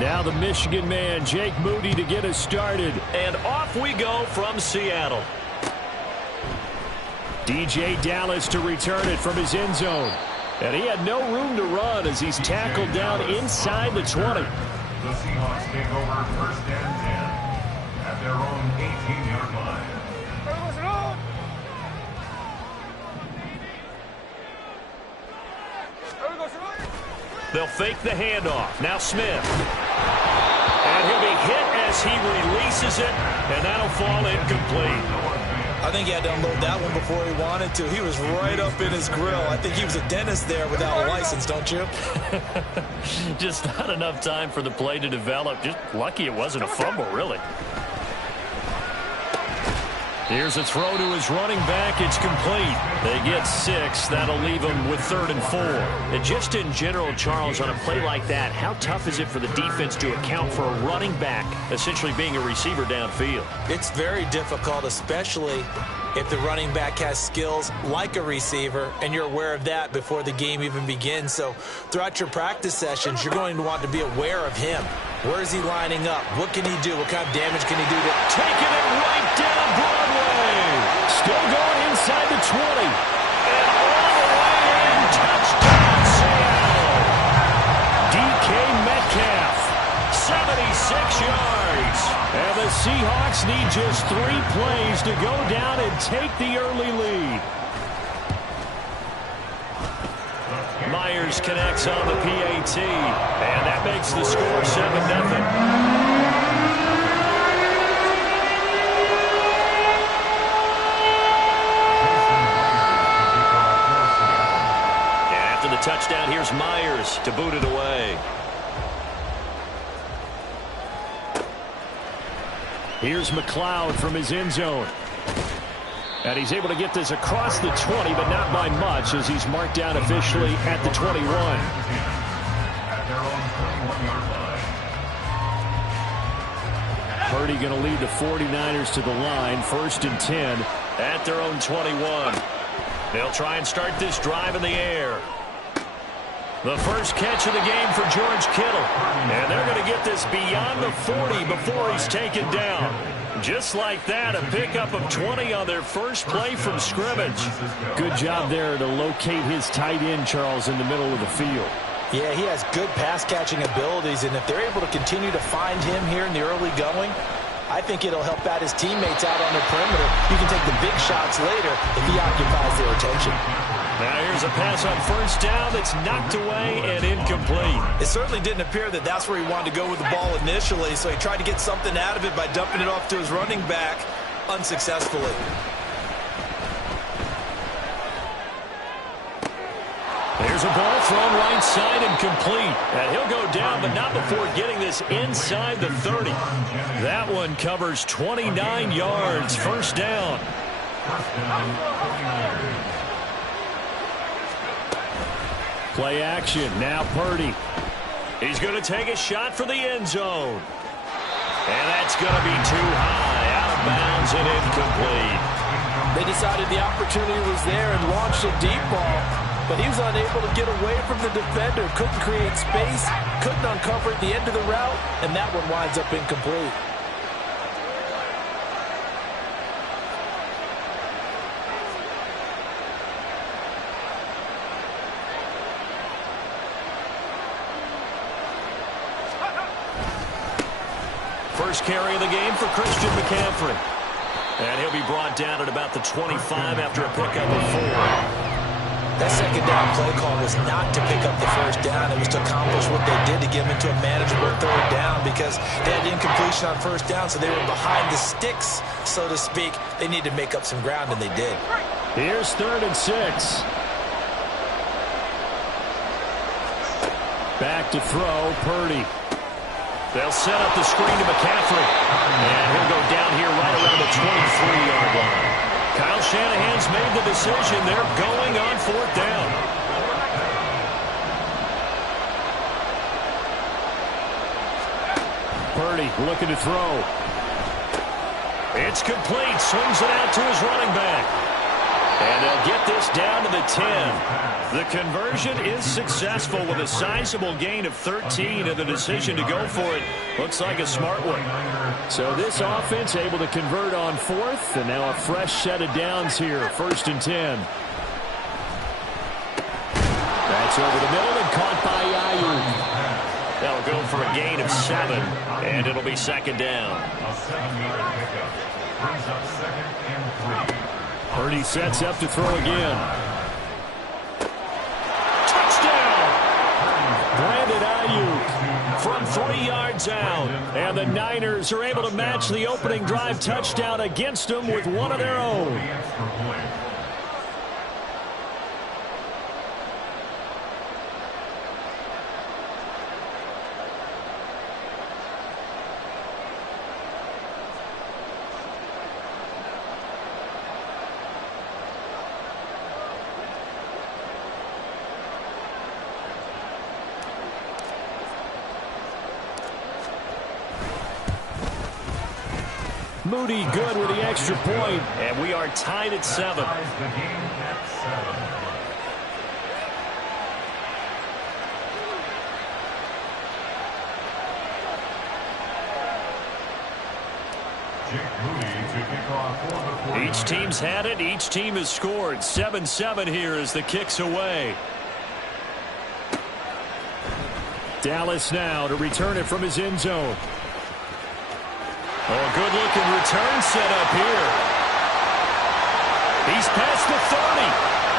Now the Michigan man, Jake Moody, to get us started. And off we go from Seattle. DJ Dallas to return it from his end zone. And he had no room to run as he's tackled down inside the 20. The Seahawks take over first and 10 at their own 18-yard line. They'll fake the handoff. Now Smith. And he'll be hit as he releases it, and that'll fall incomplete. I think he had to unload that one before he wanted to. He was right up in his grill. I think he was a dentist there without a license, don't you? Just not enough time for the play to develop. Just lucky it wasn't a fumble, really. Here's a throw to his running back. It's complete. They get 6. That'll leave them with 3rd and 4. And just in general, Charles, on a play like that, how tough is it for the defense to account for a running back essentially being a receiver downfield? It's very difficult, especially if the running back has skills like a receiver, and you're aware of that before the game even begins. So throughout your practice sessions, you're going to want to be aware of him. Where is he lining up? What can he do? What kind of damage can he do? Taking it right down Broadway. Still going inside the 20. And all the way in. Touchdown, Seattle. DK Metcalf. 76 yards. And the Seahawks need just 3 plays to go down and take the early lead. Myers connects on the PAT, and that makes the score 7-0. After the touchdown, here's Myers to boot it away. Here's McLeod from his end zone. And he's able to get this across the 20, but not by much, as he's marked down officially at the 21. At their own 21-yard line. Purdy going to lead the 49ers to the line, 1st and 10. At their own 21. They'll try and start this drive in the air. The first catch of the game for George Kittle. And they're going to get this beyond the 40 before he's taken down. Just like that, a pickup of 20 on their first play from scrimmage. Good job there to locate his tight end, Charles, in the middle of the field. Yeah, he has good pass-catching abilities, and if they're able to continue to find him here in the early going, I think it'll help out his teammates out on the perimeter. You can take the big shots later if he occupies their attention. Now here's a pass on first down that's knocked away and incomplete. It certainly didn't appear that that's where he wanted to go with the ball initially, so he tried to get something out of it by dumping it off to his running back unsuccessfully. There's a ball thrown right side and complete. And he'll go down, but not before getting this inside the 30. That one covers 29 yards. First down. Play action. Now Purdy. He's going to take a shot for the end zone. And that's going to be too high. Out of bounds and incomplete. They decided the opportunity was there and launched a deep ball, but he was unable to get away from the defender. Couldn't create space, couldn't uncover at the end of the route, and that one winds up incomplete. First carry of the game for Christian McCaffrey. And he'll be brought down at about the 25 after a pickup of 4. That second down play call was not to pick up the first down. It was to accomplish what they did to get them into a manageable third down, because they had incompletion on first down, so they were behind the sticks, so to speak. They needed to make up some ground, and they did. Here's 3rd and 6. Back to throw, Purdy. They'll set up the screen to McCaffrey. And he'll go down here right around the 23-yard line. Kyle Shanahan's made the decision. They're going on 4th down. Purdy looking to throw. It's complete. Swings it out to his running back. And they'll get this down to the 10. The conversion is successful with a sizable gain of 13, and the decision to go for it looks like a smart one. So this offense able to convert on fourth, and now a fresh set of downs here, 1st and 10. That's over the middle and caught by Ayuk. That'll go for a gain of 7, and it'll be 2nd down. A 7-yard pickup. Brings up 2nd and 3. Purdy sets up to throw again. Touchdown! Brandon Ayuk from 3 yards out. And the Niners are able to match the opening drive touchdown against them with one of their own. Moody good with the extra point. And we are tied at 7. Each team's had it. Each team has scored. 7-7 here as the kick's away. Dallas now to return it from his end zone. Oh, good-looking return set up here. He's past the 30.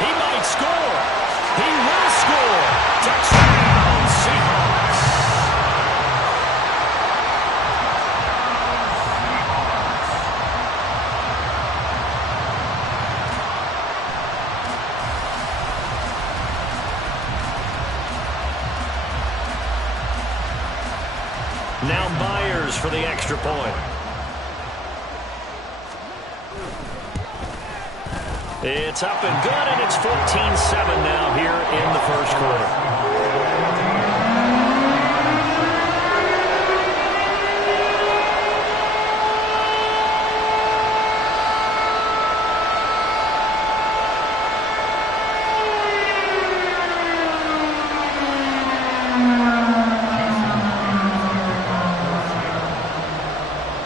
He might score. He will score. Touchdown, Seahawks. Now Myers for the extra point. It's up and good, and it's 14-7 now here in the first quarter.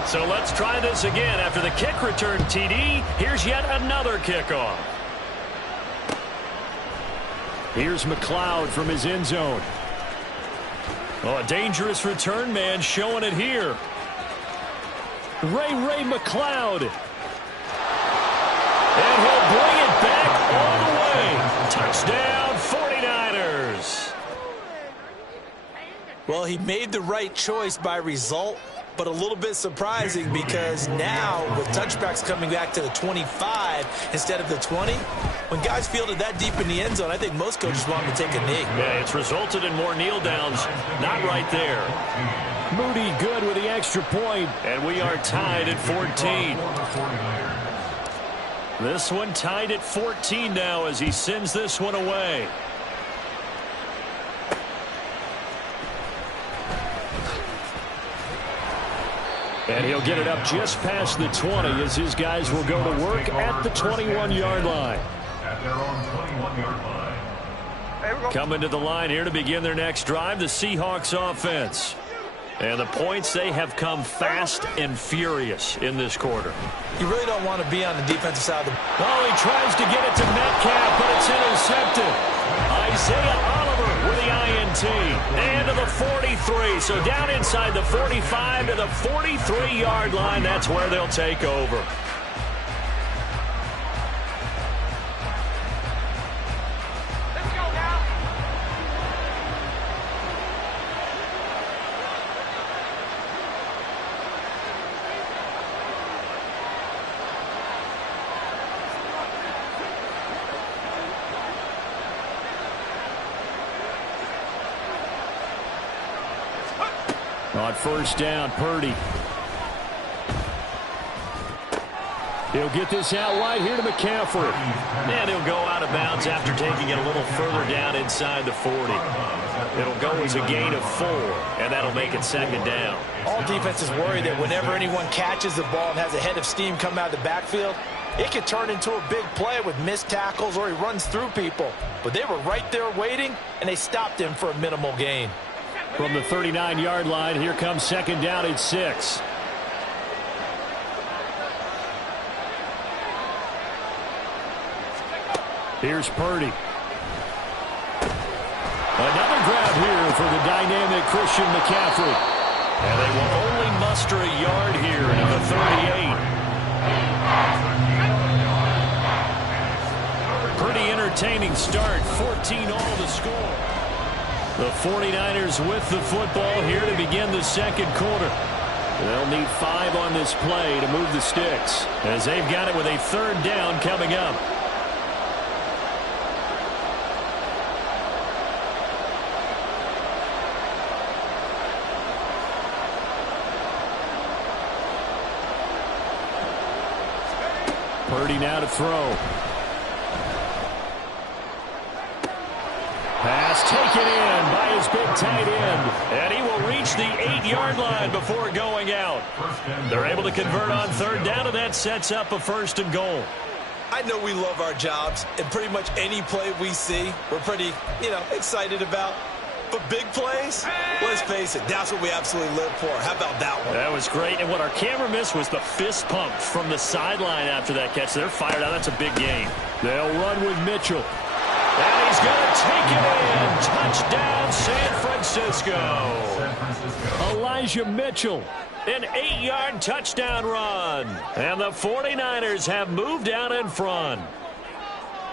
So let's try this again. After the kick return TD, here's yet another kickoff. Here's McLeod from his end zone. Oh, a dangerous return man showing it here. Ray McLeod. And he'll bring it back all the way. Touchdown, 49ers. Well, he made the right choice by result, but a little bit surprising because now with touchbacks coming back to the 25 instead of the 20, when guys fielded that deep in the end zone, I think most coaches want him to take a knee. Yeah, it's resulted in more kneel downs. Not right there. Moody good with the extra point. And we are tied at 14. This one tied at 14 now as he sends this one away. And he'll get it up just past the 20 as his guys will go to work at the 21-yard line. At their own 21-yard line. Coming to the line here to begin their next drive, the Seahawks offense. And the points, they have come fast and furious in this quarter. You really don't want to be on the defensive side of the ball. Oh, he tries to get it to Metcalf, but it's intercepted. Isaiah Oliver with the INT. And to the 43. So down inside the 45 to the 43-yard line. That's where they'll take over. On first down, Purdy. He'll get this out wide here to McCaffrey. And he'll go out of bounds after taking it a little further down inside the 40. It'll go as a gain of 4, and that'll make it second down. All defenses worry that whenever anyone catches the ball and has a head of steam come out of the backfield, it could turn into a big play with missed tackles or he runs through people. But they were right there waiting, and they stopped him for a minimal gain. From the 39-yard line, here comes second down at 6. Here's Purdy. Another grab here for the dynamic Christian McCaffrey. And they will only muster a yard here at the 38. Pretty entertaining start. 14 all to score. The 49ers with the football here to begin the second quarter. They'll need 5 on this play to move the sticks, as they've got it with a third down coming up. Purdy now to throw. Pass taken in by his big tight end. And he will reach the 8-yard line before going out. They're able to convert on third down, and that sets up a 1st and goal. I know we love our jobs, and pretty much any play we see, we're pretty, excited about. But big plays, let's face it, that's what we absolutely live for. How about that one? That was great, and what our camera missed was the fist pump from the sideline after that catch. They're fired out. That's a big gain. They'll run with Mitchell. And he's going to take it in. Touchdown, San Francisco. Elijah Mitchell. An 8-yard touchdown run. And the 49ers have moved out in front.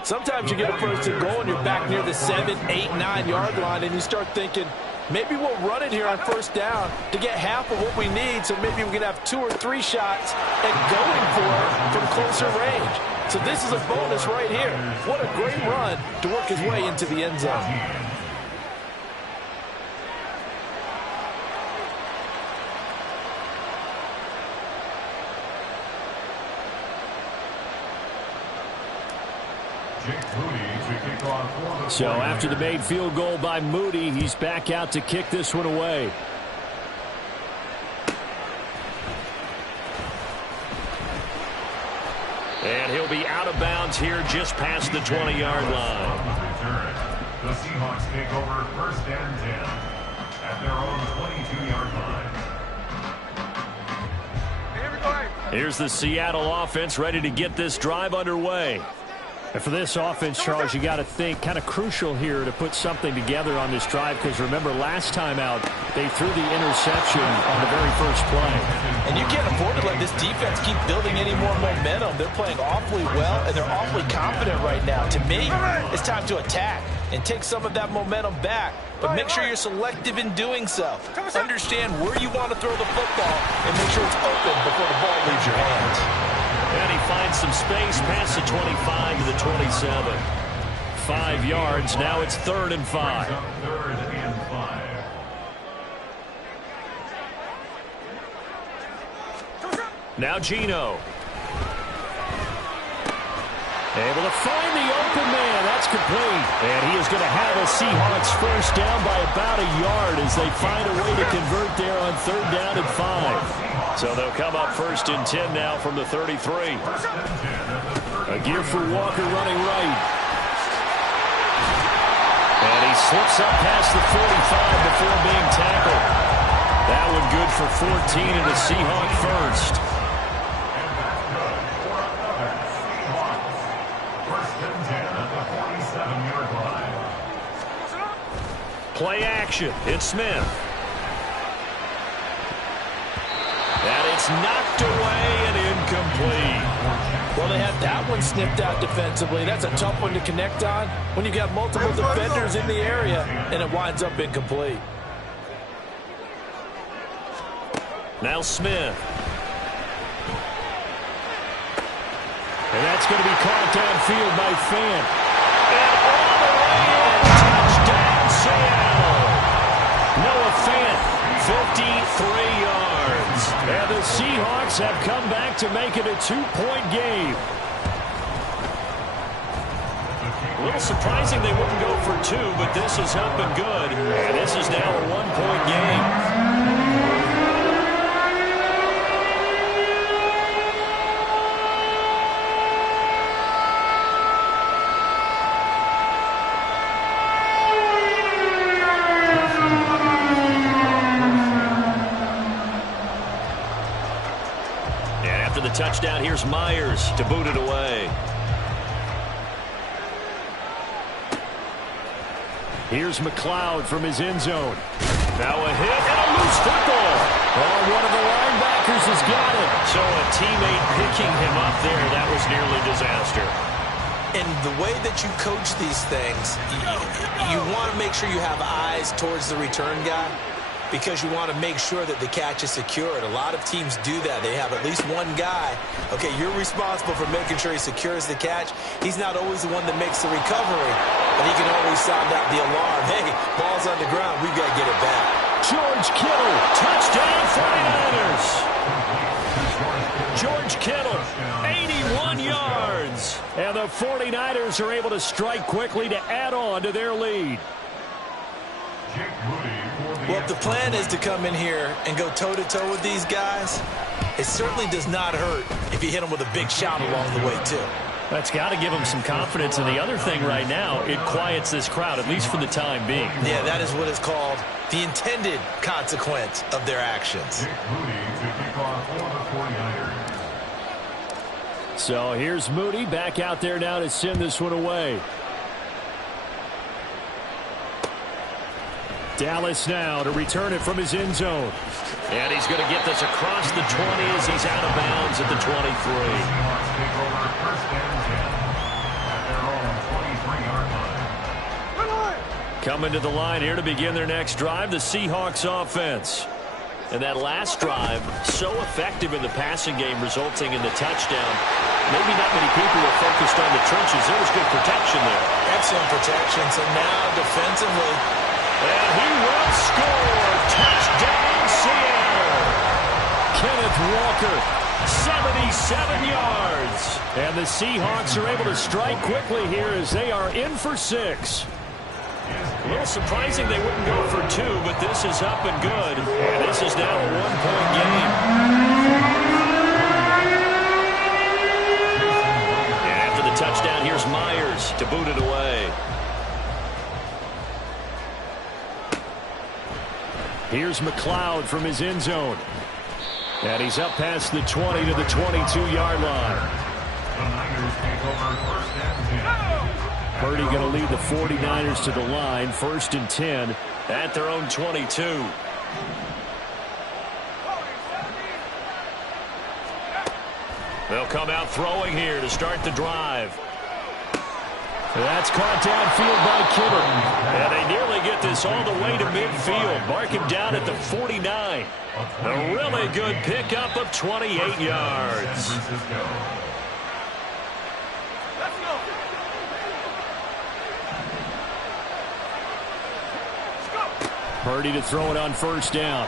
Sometimes you get a 1st and goal and you're back near the 7, 8, 9-yard line, and you start thinking, maybe we'll run it here on 1st down to get half of what we need, so maybe we can have 2 or 3 shots at going for it from closer range. So this is a bonus right here. What a great run to work his way into the end zone. So after the made field goal by Moody, he's back out to kick this one away. And he'll be out of bounds here just past the 20-yard line. The Seahawks take over 1st and 10 at their own 22-yard line. Here's the Seattle offense ready to get this drive underway. And for this offense, Charles, you got to think kind of crucial here to put something together on this drive, because remember last time out they threw the interception on the very first play. And you can't afford to let this defense keep building any more momentum. They're playing awfully well, and they're awfully confident right now. To me, it's time to attack and take some of that momentum back, but make sure you're selective in doing so. Understand where you want to throw the football and make sure it's open before the ball leaves your hands. And he finds some space past the 25 to the 27. 5 yards. Now it's 3rd and 5. Now Geno. Able to find the open man. That's complete. And he is going to have a Seahawks 1st down by about a yard as they find a way to convert there on 3rd down and 5. So they'll come up 1st and 10 now from the 33. A gear for Walker running right. And he slips up past the 45 before being tackled. That one good for 14 and a Seahawk 1st. Play action. It's Smith. And it's knocked away and incomplete. Well, they had that one snipped out defensively. That's a tough one to connect on when you got multiple defenders in the area, and it winds up incomplete. Now Smith. And that's going to be caught downfield by Fant. And all the way in. Touchdown, Seattle. Noah Fant, 53 yards. And the Seahawks have come back to make it a 2-point game. A little surprising they wouldn't go for 2, but this is up and good. And this is now a 1-point game. the touchdown. Here's Myers to boot it away. Here's McLeod from his end zone. Now a hit and a loose football. Oh, one of the linebackers has got it. So a teammate picking him up there, that was nearly disaster. And the way that you coach these things, you want to make sure you have eyes towards the return guy because you want to make sure that the catch is secured. A lot of teams do that. They have at least one guy. Okay, you're responsible for making sure he secures the catch. He's not always the one that makes the recovery, but he can always sound out the alarm. Hey, ball's on the ground. We've got to get it back. George Kittle, touchdown 49ers. George Kittle, 81 yards. And the 49ers are able to strike quickly to add on to their lead. Well, if the plan is to come in here and go toe-to-toe with these guys, it certainly does not hurt if you hit them with a big shout along the way, too. That's got to give them some confidence. And the other thing right now, it quiets this crowd, at least for the time being. Yeah, that is what is called the intended consequence of their actions. So here's Moody back out there now to send this one away. Dallas now to return it from his end zone. And he's going to get this across the 20 as he's out of bounds at the 23. Coming to the line here to begin their next drive, the Seahawks offense. And that last drive, so effective in the passing game, resulting in the touchdown. Maybe not many people were focused on the trenches. There was good protection there. Excellent protection. So now defensively. And he will score. Touchdown, Seattle. Kenneth Walker, 77 yards. And the Seahawks are able to strike quickly here as they are in for 6. A little surprising they wouldn't go for 2, but this is up and good. And this is now a 1-point game. And after the touchdown, here's Myers to boot it away. Here's McLeod from his end zone. And he's up past the 20 to the 22-yard line. Purdy going to lead the 49ers to the line, 1st and 10 at their own 22. They'll come out throwing here to start the drive. That's caught downfield by Kittle. And they nearly get this all the way to midfield. Mark him down at the 49. A really good pickup of 28 yards. Purdy to throw it on 1st down.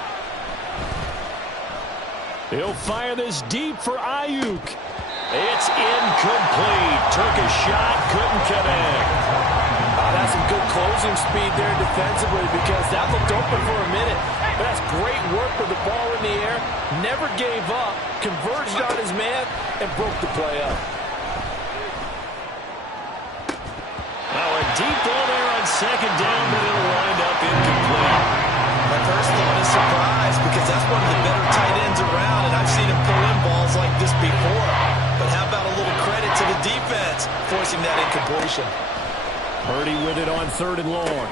He'll fire this deep for Ayuk. It's incomplete. Took a shot, couldn't connect. That's some good closing speed there defensively because that looked open for a minute. But that's great work with the ball in the air. Never gave up, converged on his man, and broke the play up. Now a deep ball there on 2nd down, but it'll wind up incomplete. My first thought is surprise because that's one of the better tight ends around, and I've seen him pull in balls like this before. But how about a little credit to the defense forcing that incompletion? Purdy with it on 3rd and long.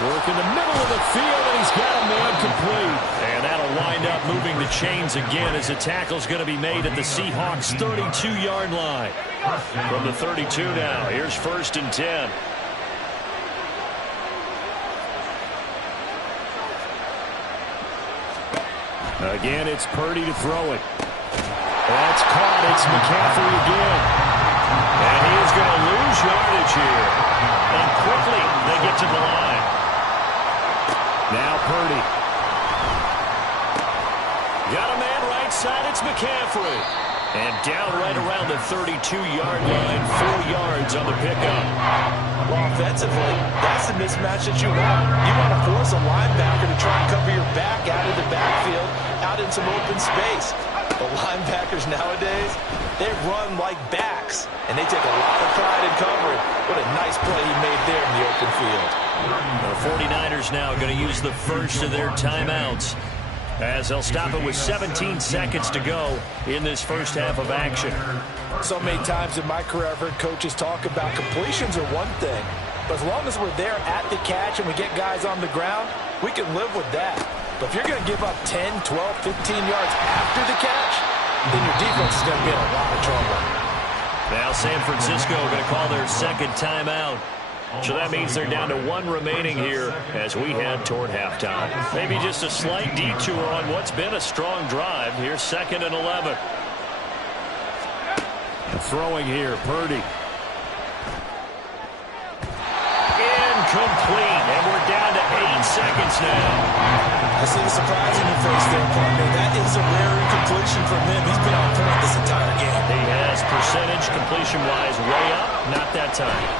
Work in the middle of the field, and he's got a man complete. And that'll wind up moving the chains again as the tackle's going to be made at the Seahawks' 32-yard line. From the 32 now, here's 1st and 10. Again, it's Purdy to throw it. That's caught. It's McCaffrey again. And he is going to lose yardage here. And quickly, they get to the line. Now Purdy. Got a man right side. It's McCaffrey. And down right around the 32-yard line, 4 yards on the pickup. Well, offensively, that's the mismatch that you want. You want to force a linebacker to try and cover your back out of the backfield, out in some open space. The linebackers nowadays, they run like backs, and they take a lot of pride in covering. What a nice play he made there in the open field. The 49ers now going to use the first of their timeouts. as they'll stop it with 17 seconds to go in this first half of action. So many times in my career, I've heard coaches talk about completions are one thing, but as long as we're there at the catch and we get guys on the ground, we can live with that. But if you're going to give up 10, 12, 15 yards after the catch, then your defense is going to be in a lot of trouble. Now San Francisco going to call their second timeout. So that means they're down to 1 remaining here as we head toward halftime. Maybe just a slight detour on what's been a strong drive. Here's 2nd and 11. Throwing here, Purdy. Incomplete, and we're down to 8 seconds now. I see the surprise in your face there, partner. That is a rare incompletion from him. He's been on point this entire game. He has percentage completion-wise way up, not that time.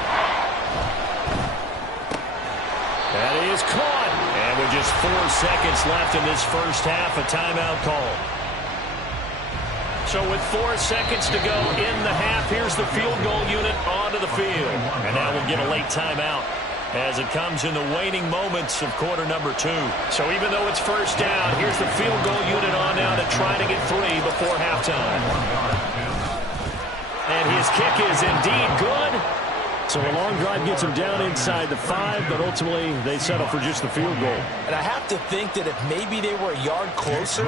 That is caught. And with just 4 seconds left in this first half, a timeout call. So with 4 seconds to go in the half, here's the field goal unit onto the field. And now we'll get a late timeout as it comes in the waning moments of quarter number 2. So even though it's first down, here's the field goal unit on now to try to get 3 before halftime. And his kick is indeed good. So a long drive gets them down inside the 5, but ultimately they settle for just the field goal. And I have to think that if maybe they were a yard closer,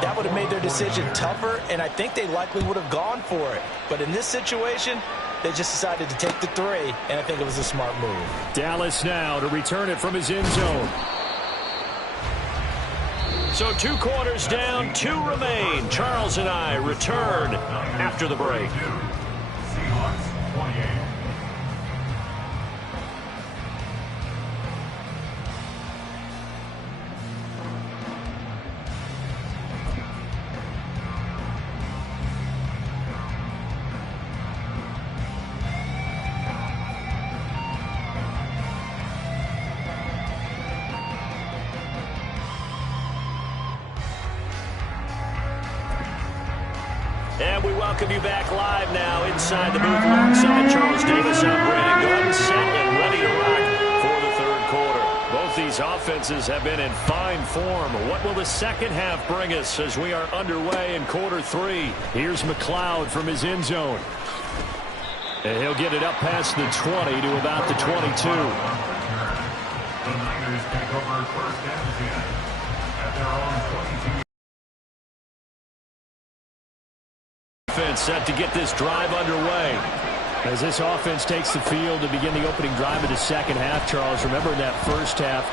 that would have made their decision tougher, and I think they likely would have gone for it. But in this situation, they just decided to take the 3, and I think it was a smart move. Dallas now to return it from his end zone. So 2 quarters down, 2 remain. Charles and I return after the break. Seahawks 28. And we welcome you back live now inside the booth alongside Charles Davis. I'm Brandon Gordon, set and ready to rock for the third quarter. Both these offenses have been in fine form. What will the second half bring us as we are underway in quarter 3? Here's McLeod from his end zone. And he'll get it up past the 20 to about the 22. The Niners take over 1st and 10 at their own 22. Defense set to get this drive underway. As this offense takes the field to begin the opening drive of the second half, Charles, remember in that first half,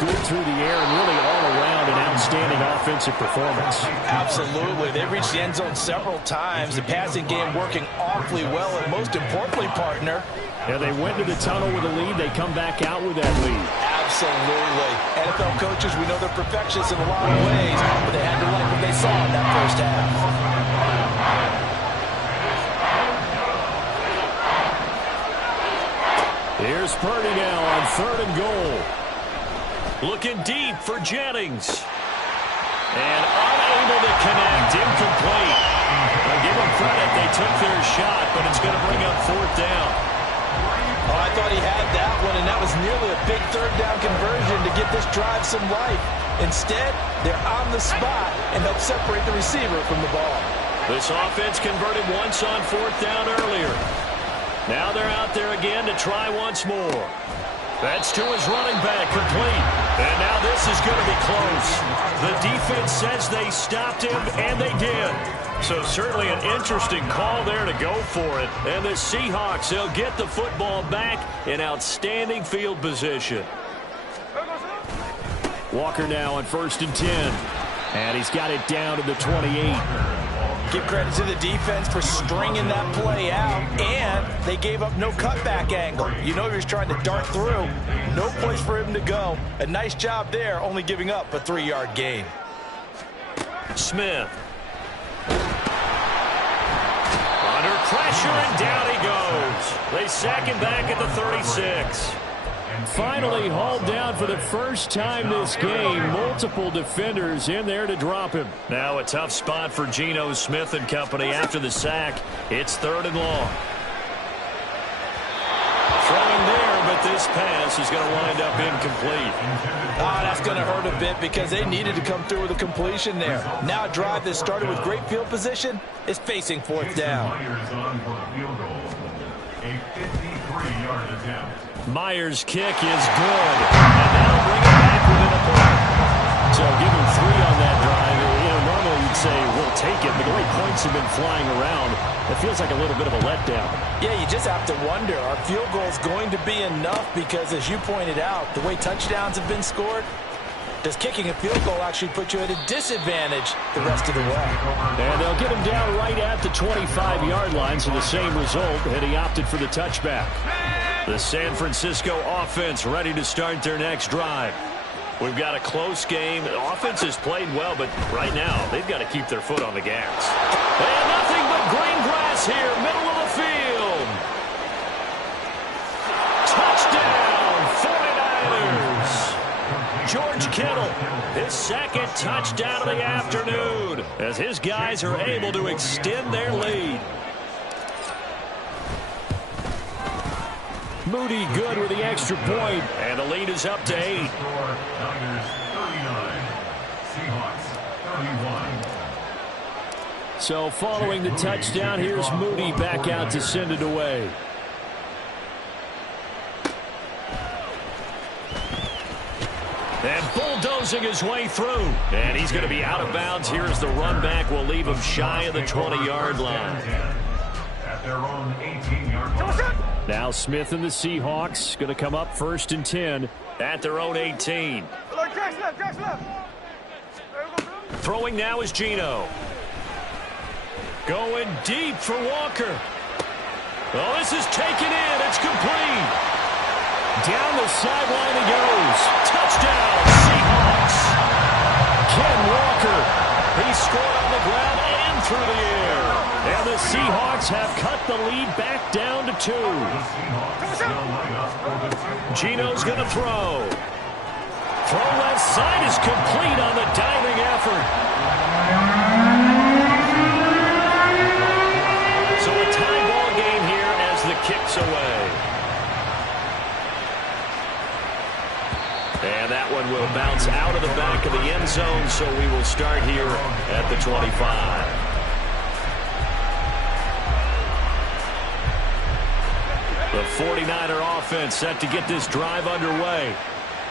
good through the air and really all around an outstanding offensive performance. Absolutely. They reached the end zone several times. The passing game working awfully well, and most importantly, partner, Yeah, they went to the tunnel with a lead. They come back out with that lead. absolutely. NFL coaches, we know they're perfectionists in a lot of ways, but they had to like what they saw in that first half. Here's Purdy now on 3rd and goal. Looking deep for Jennings. And unable to connect, incomplete. I give them credit, they took their shot, but it's going to bring up 4th down. Oh, I thought he had that one, and that was nearly a big 3rd down conversion to give this drive some life. Instead, they're on the spot and help separate the receiver from the ball. This offense converted once on 4th down earlier. Now they're out there again to try once more. That's to his running back, complete. And now this is going to be close. The defense says they stopped him, and they did. So certainly an interesting call there to go for it. And the Seahawks, they'll get the football back in outstanding field position. Walker now on 1st and 10. And he's got it down to the 28. Give credit to the defense for stringing that play out, and they gave up no cutback angle. You know he was trying to dart through. No place for him to go. A nice job there, only giving up a 3-yard gain. Smith. Under pressure, and down he goes. They sack him back at the 36. Finally hauled down for the first time this game. Multiple defenders in there to drop him. Now a tough spot for Geno Smith and company after the sack. It's 3rd and long. Throwing there, but this this pass is going to wind up incomplete. That's going to hurt a bit because they needed to come through with a completion there. Now a drive that started with great field position is facing fourth down. Myers on for the field goal. A 53-yard attempt. Myers' kick is good. And that'll bring it back within a point. So give him 3 on that drive. Normally you'd say we'll take it, but the way points have been flying around, it feels like a little bit of a letdown. Yeah, you just have to wonder, are field goals going to be enough? Because as you pointed out, the way touchdowns have been scored, does kicking a field goal actually put you at a disadvantage the rest of the way? And they'll get him down right at the 25-yard line, so the same result, and he opted for the touchback. The San Francisco offense ready to start their next drive. We've got a close game. The offense has played well, but right now they've got to keep their foot on the gas. And nothing but green grass here, middle of the field. Touchdown, 49ers. George Kittle, his second touchdown of the afternoon, as his guys are able to extend their lead. Moody good with the extra point. And the lead is up to 8. Niners 39. Seahawks 31. So following the touchdown, here's Moody back out to send it away. And bulldozing his way through. And he's going to be out of bounds. Here's the run back. Will leave him shy of the 20-yard line. At their own 18-yard line. Now Smith and the Seahawks going to come up 1st and 10. At their own 18. Throwing now is Geno. Going deep for Walker. Oh, this is taken in. It's complete. Down the sideline he goes. Touchdown, Seahawks. Ken Walker. He scored on the ground and through the air. And the Seahawks have cut the lead back down to 2. Geno's going to throw. Throw left side is complete on the diving effort. So a tie ball game here as the kick's away. And that one will bounce out of the back of the end zone, so we will start here at the 25. The 49er offense set to get this drive underway.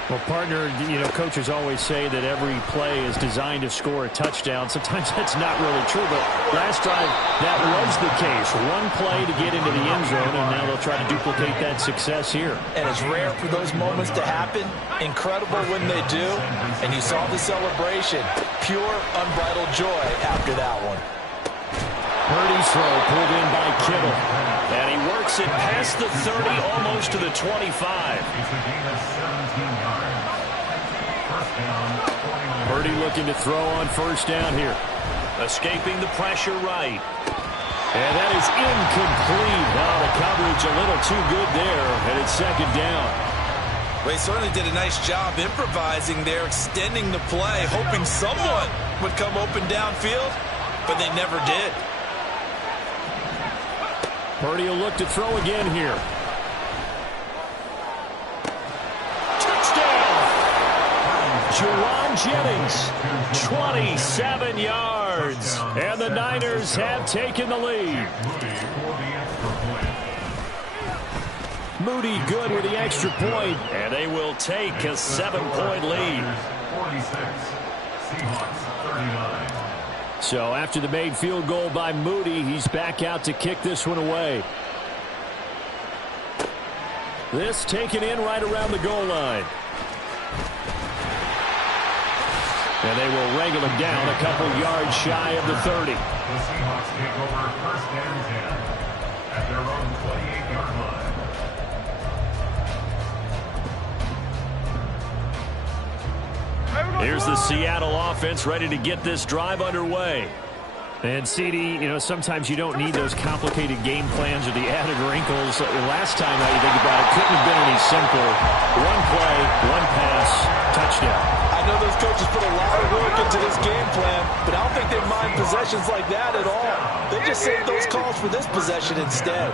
Well, partner, coaches always say that every play is designed to score a touchdown. Sometimes that's not really true, but last drive, that was the case. One play to get into the end zone, and now they'll try to duplicate that success here. And it's rare for those moments to happen. Incredible when they do. And you saw the celebration. Pure, unbridled joy after that one. Purdy's throw pulled in by Kittle. And he works it past the 30, almost to the 25. Purdy looking to throw on 1st down here. Escaping the pressure right. And that is incomplete. Now the coverage a little too good there, and it's 2nd down. Well, he certainly did a nice job improvising there, extending the play, hoping someone would come open downfield, but they never did. Purdy will look to throw again here. Touchdown! Juwan Jennings, 27 yards. And the Niners have taken the lead. Moody good with the extra point. And they will take a 7-point lead. 46. Seahawks 39. So after the made field goal by Moody, he's back out to kick this one away. This taken in right around the goal line. And they will wrangle him down a couple yards shy of the 30. The Seahawks take over 1st and 10 at their own 28-yard line. Here's the Seattle offense ready to get this drive underway. And CD, sometimes you don't need those complicated game plans or the added wrinkles. Last time, how you think about it, couldn't have been any simpler. One play, one pass, touchdown. I know those coaches put a lot of work into this game plan, but I don't think they mind possessions like that at all. They just save those calls for this possession instead.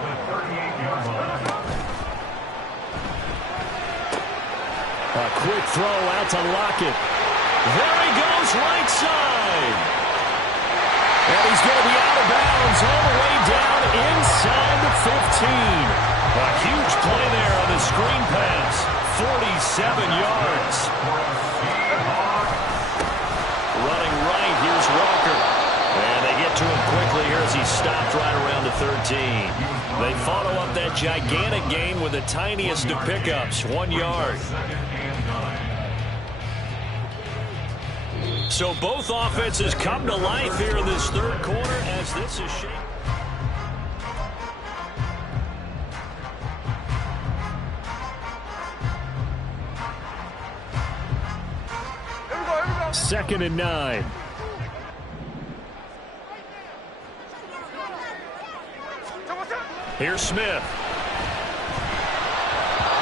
A quick throw out to Lockett. There he goes, right side. And he's going to be out of bounds all the way down inside the 15. A huge play there on the screen pass. 47 yards. Running right, here's Walker. And they get to him quickly here as he stopped right around the 13. They follow up that gigantic gain with the tiniest of pickups, 1 yard. So both offenses come to life here in this third quarter as this is shaped. Second and 9. Here's Smith.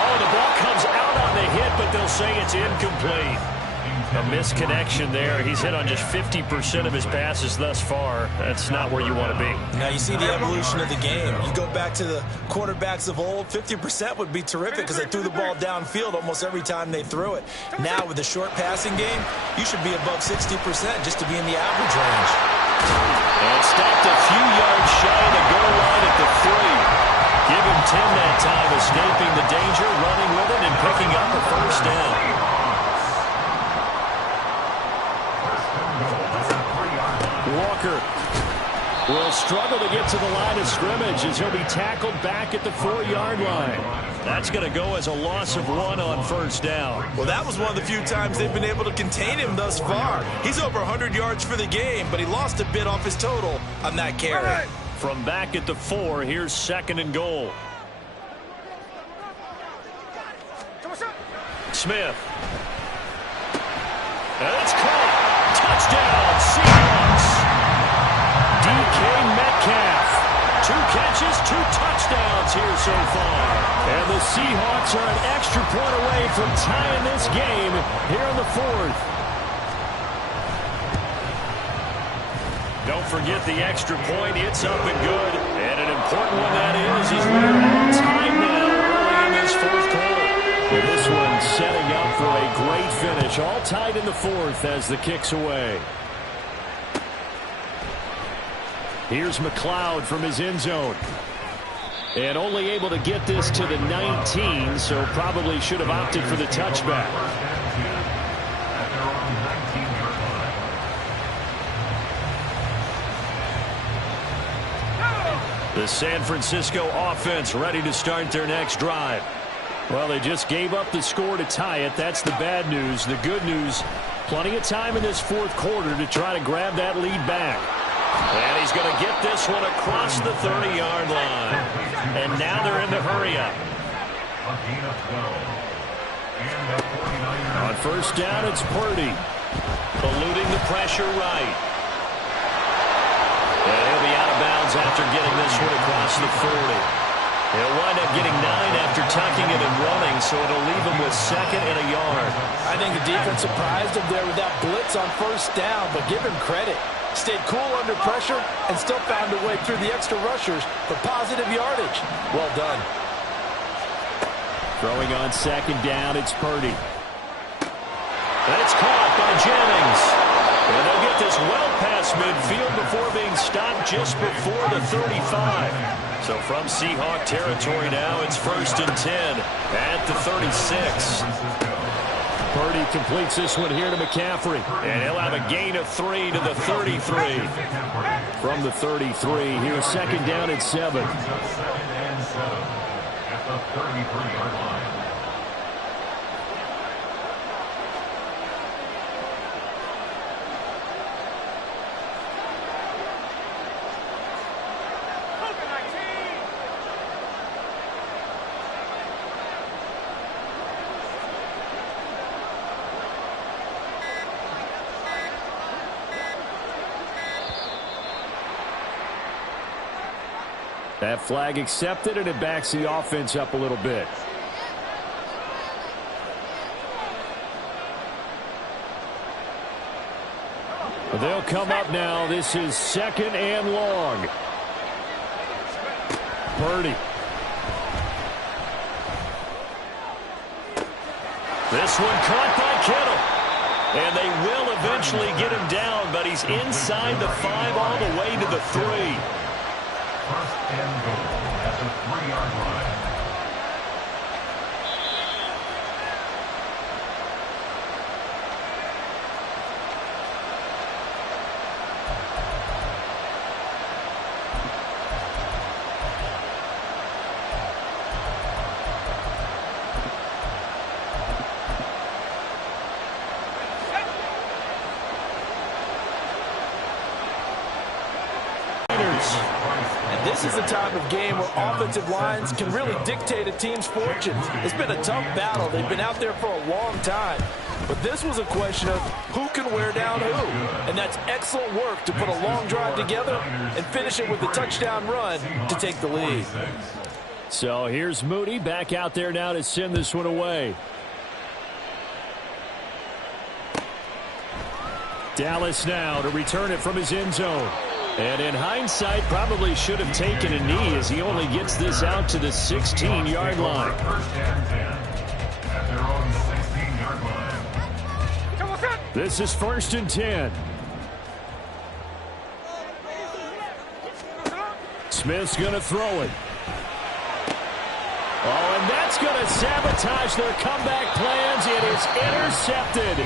Oh, the ball comes out on the hit, but they'll say it's incomplete. A misconnection there. He's hit on just 50% of his passes thus far. That's not where you want to be. Now you see the evolution of the game. You go back to the quarterbacks of old, 50% would be terrific because they threw the ball downfield almost every time they threw it. Now with the short passing game, you should be above 60% just to be in the average range. And stopped a few yards shy of the goal line at the 3. Give him 10 that time, escaping the danger, running with it, and picking up a first down. Walker will struggle to get to the line of scrimmage as he'll be tackled back at the 4-yard line. That's going to go as a loss of 1 on first down. Well, that was one of the few times they've been able to contain him thus far. He's over 100 yards for the game, but he lost a bit off his total on that carry. From back at the 4, here's second and goal. Smith. And it's caught. Touchdown, Seahawks. DK Metcalf. 2 catches, 2 touchdowns here so far. And the Seahawks are an extra point away from tying this game here in the 4th. Don't forget the extra point. It's up and good. And an important one that is we're on time now early in this 4th quarter. And this one setting up for a great finish. All tied in the 4th as the kick's away. Here's McLeod from his end zone. And only able to get this to the 19, so probably should have opted for the touchback. The San Francisco offense ready to start their next drive. Well, they just gave up the score to tie it. That's the bad news. The good news, plenty of time in this 4th quarter to try to grab that lead back. And he's going to get this one across the 30-yard line. And now they're in the hurry-up. On first down, it's Purdy. Eluding the pressure right. And he'll be out of bounds after getting this one across the 40. He'll wind up getting 9 after tucking it and running, so it'll leave him with 2nd and a yard. I think the defense surprised him there with that blitz on first down, but give him credit. Stayed cool under pressure and still found a way through the extra rushers for positive yardage. Well done. Throwing on second down, it's Purdy. That's caught by Jennings. And they'll get this well past midfield before being stopped just before the 35. So from Seahawk territory now, it's 1st and 10 at the 36. Purdy completes this one here to McCaffrey. And he'll have a gain of 3 to the 33. From the 33, here's second down at 7. At the 33-yard line. That flag accepted, and it backs the offense up a little bit. They'll come up now. This is 2nd and long. Purdy. This one caught by Kittle. And they will eventually get him down, but he's inside the 5 all the way to the 3. First and goal at the 3-yard line. And this is the type of game where offensive lines can really dictate a team's fortunes. It's been a tough battle. They've been out there for a long time. But this was a question of who can wear down who. And that's excellent work to put a long drive together and finish it with a touchdown run to take the lead. So here's Moody back out there now to send this one away. Dallas now to return it from his end zone. And in hindsight, probably should have taken a knee as he only gets this out to the 16-yard line. First and 10 at their own 16-yard line. This is 1st and 10. Smith's going to throw it. Oh, and that's going to sabotage their comeback plans. It is intercepted.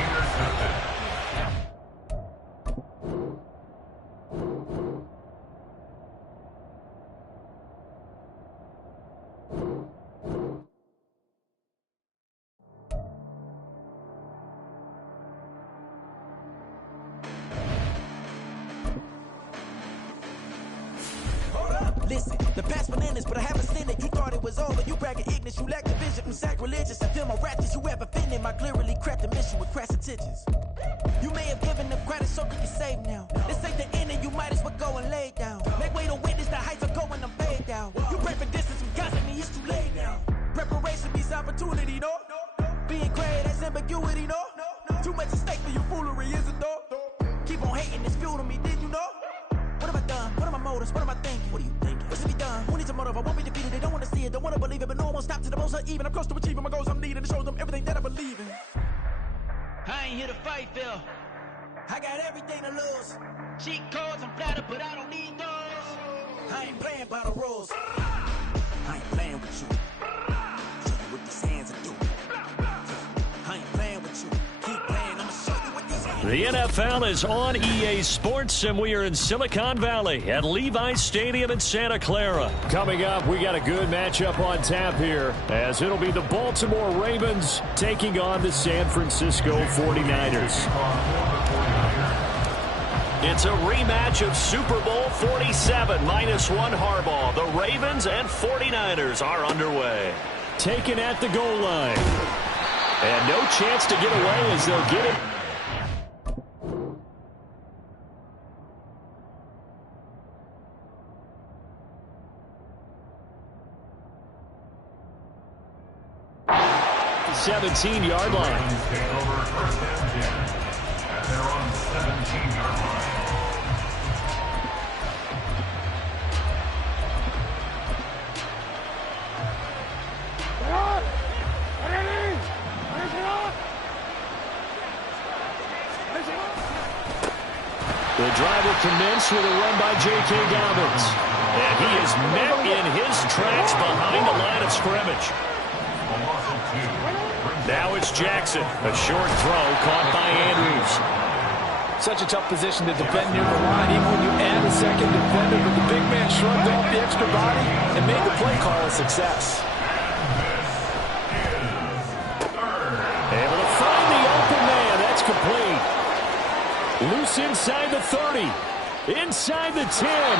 Listen, the past bananas, but I haven't seen it. You thought it was over. You bragging ignorance. You lack the vision. I'm sacrilegious. I feel my ratchets. You ever offended my clearly crafted mission with crass intentions. You may have given them credit, so can you save now? This ain't the end, and you might as well go and lay down. Make way to witness the heights are going, I'm fade down. You pray for distance from God's me, it's too late now. Preparation means opportunity, no? Being great, that's ambiguity, no? Too much at stake for your foolery, is it though? Keep on hating, it's fuel to me, did you know? What have I done? What are my motives? What am I thinking? What are you thinking? What's to be done? Who needs a motive? I won't be defeated. They don't want to see it, don't want to believe it, but no one will stop to the most uneven. I'm close to achieving my goals. I'm needing to show them everything that I believe in. I ain't here to fight, Phil. I got everything to lose. Cheat codes, I'm flattered, but I don't need those. I ain't playing by the rules. I ain't playing with you. Show you what these hands are doing. I ain't playing with you. Keep playing. I'ma show you what these hands are doing. The NFL is on EA Sports, and we are in Silicon Valley at Levi's Stadium in Santa Clara. Coming up, we got a good matchup on tap here, as it'll be the Baltimore Ravens taking on the San Francisco 49ers. It's a rematch of Super Bowl 47 -1 Harbaugh. The Ravens and 49ers are underway. Taken at the goal line. And no chance to get away as they'll get it. The 17-yard line. Take over first and 10 at their own 17-yard line. The drive will commence with a run by J.K. Dobbins. And he is met in his tracks behind the line of scrimmage. Now it's Jackson. A short throw caught by Andrews. Such a tough position to defend near the line, even when you add a second defender, but the big man shrugged off the extra body and made the play call a success. Able to find the open man. That's complete. Loose inside the 30. Inside the 10.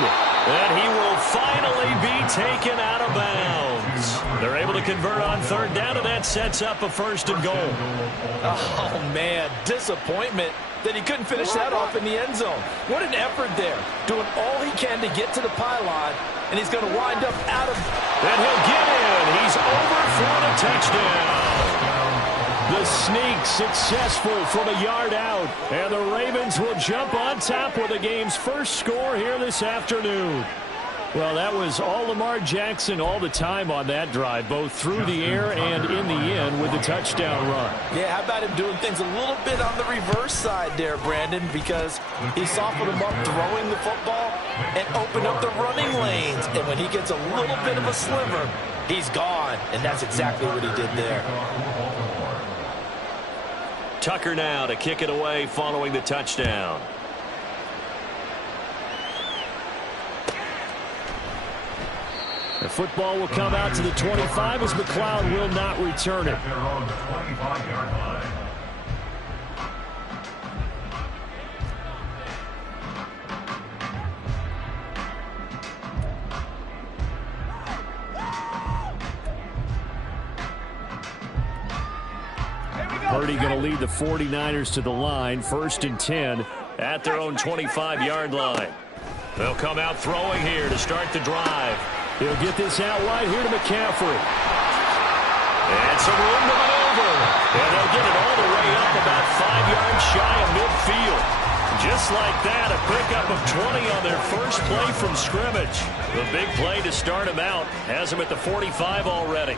And he will finally be taken out of bounds. They're able to convert on third down, and that sets up a 1st and goal. Oh, man, disappointment that he couldn't finish that off in the end zone. What an effort there, doing all he can to get to the pylon, and he's going to wind up out of... And he'll get in. He's over for the touchdown. The sneak successful from a yard out. And the Ravens will jump on top with the game's first score here this afternoon. Well, that was all Lamar Jackson all the time on that drive, both through the air and in the end with the touchdown run. Yeah, how about him doing things a little bit on the reverse side there, Brandon, because he softened him up throwing the football and opened up the running lanes. And when he gets a little bit of a sliver, he's gone, and that's exactly what he did there. Tucker now to kick it away following the touchdown. The football will come out to the 25 as McLeod will not return it. Purdy going to lead the 49ers to the line, 1st and 10 at their own 25-yard line. They'll come out throwing here to start the drive. He'll get this out wide here to McCaffrey. And some room to maneuver. And they'll get it all the way up about 5 yards shy of midfield. Just like that, a pickup of 20 on their first play from scrimmage. The big play to start him out has him at the 45 already.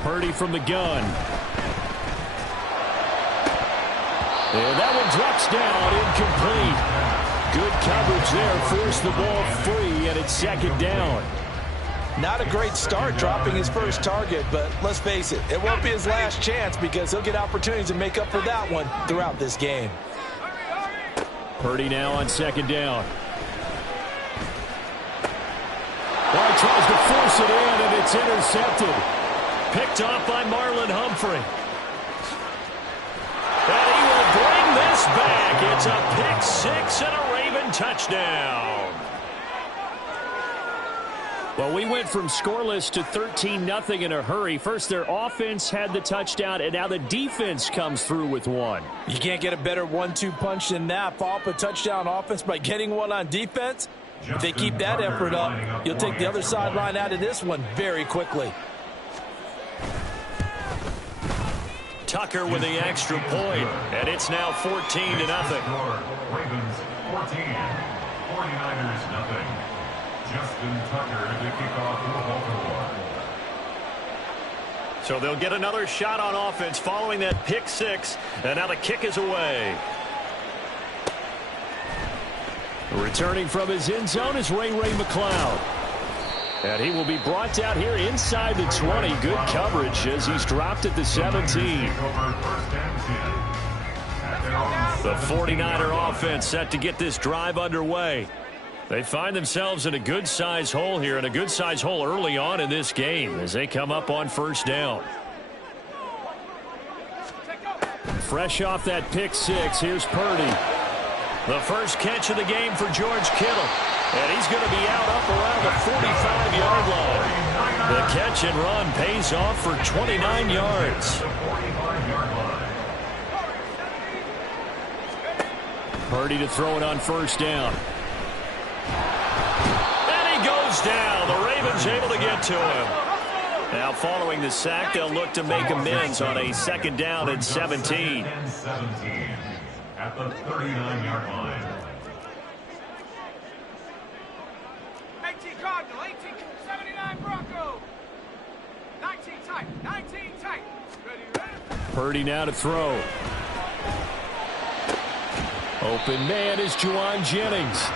Purdy from the gun. And that one drops down, incomplete. Good coverage there, forced the ball free, and it's 2nd down. Not a great start dropping his first target, but let's face it, it won't be his last chance because he'll get opportunities to make up for that one throughout this game. Purdy now on 2nd down. Well, he tries to force it in, and it's intercepted. Picked off by Marlon Humphrey. And he will bring this back. It's a pick-6 and a Raven touchdown. Well, we went from scoreless to 13-0 in a hurry. First, their offense had the touchdown, and now the defense comes through with one. You can't get a better 1-2 punch than that. Follow up a touchdown offense by getting one on defense. If they keep that effort up, you'll take the other sideline out of this one very quickly. Tucker with the extra point, and it's now 14-0. Ravens 14, 49ers nothing. Justin Tucker to kick off for Baltimore. So they'll get another shot on offense following that pick-6, and now the kick is away. Returning from his end zone is Ray McLeod. And he will be brought down here inside the 20. Good coverage as he's dropped at the 17. The 49er offense set to get this drive underway. They find themselves in a good-size hole here, and a good-size hole early on in this game as they come up on 1st down. Fresh off that pick-6, here's Purdy. The first catch of the game for George Kittle. And he's going to be out up around the 45-yard line. The catch and run pays off for 29 yards. Purdy to throw it on 1st down. And he goes down. The Ravens able to get to him. Now following the sack, they'll look to make amends on a 2nd down and 17. At the 39-yard line. 18 Cardinal, 18 79 Bronco. 19 tight, 19 tight. Ready. Purdy now to throw. Open man is Juwan Jennings.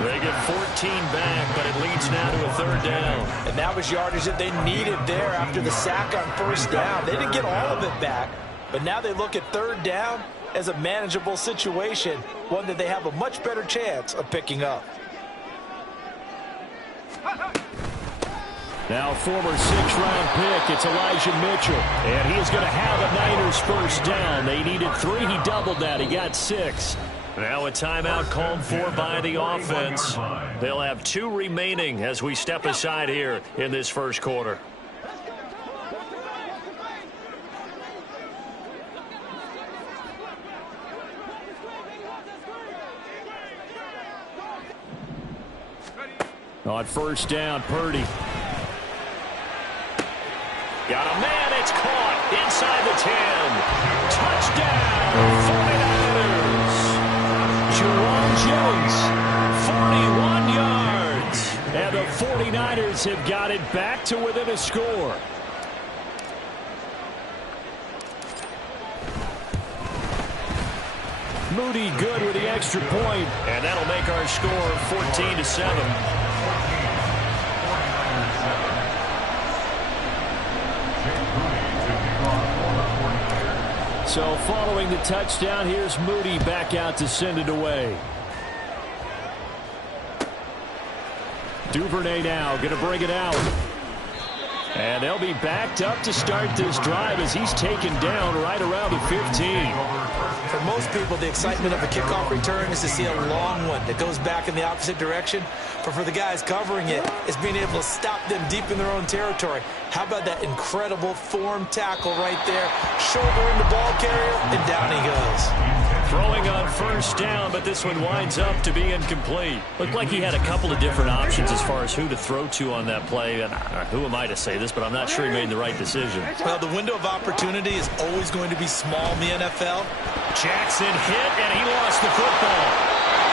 They get 14 back, but it leads now to a 3rd down. And that was yardage that they needed there after the sack on 1st down. They didn't get all of it back, but now they look at 3rd down as a manageable situation, one that they have a much better chance of picking up. Now former 6th-round pick, it's Elijah Mitchell. And he is going to have a Niners 1st down. They needed 3. He doubled that. He got 6. Now a timeout called for by the offense. They'll have 2 remaining as we step aside here in this 1st quarter. On 1st down, Purdy. Got a man, it's caught inside the 10. Touchdown, 49ers. Juwan Jennings, 41 49ers have got it back to within a score. Moody good with the extra point. And that'll make our score 14-7. So following the touchdown, here's Moody back out to send it away. Duvernay now going to bring it out. And they'll be backed up to start this drive as he's taken down right around the 15. For most people, the excitement of a kickoff return is to see a long one that goes back in the opposite direction. But for the guys covering it, it's being able to stop them deep in their own territory. How about that incredible form tackle right there? Shouldering the ball carrier, and down he goes. Throwing on first down, but this one winds up to be incomplete. Looked like he had a couple of different options as far as who to throw to on that play. And who am I to say this, but I'm not sure he made the right decision. Well, the window of opportunity is always going to be small in the NFL. Jackson hit, and he lost the football.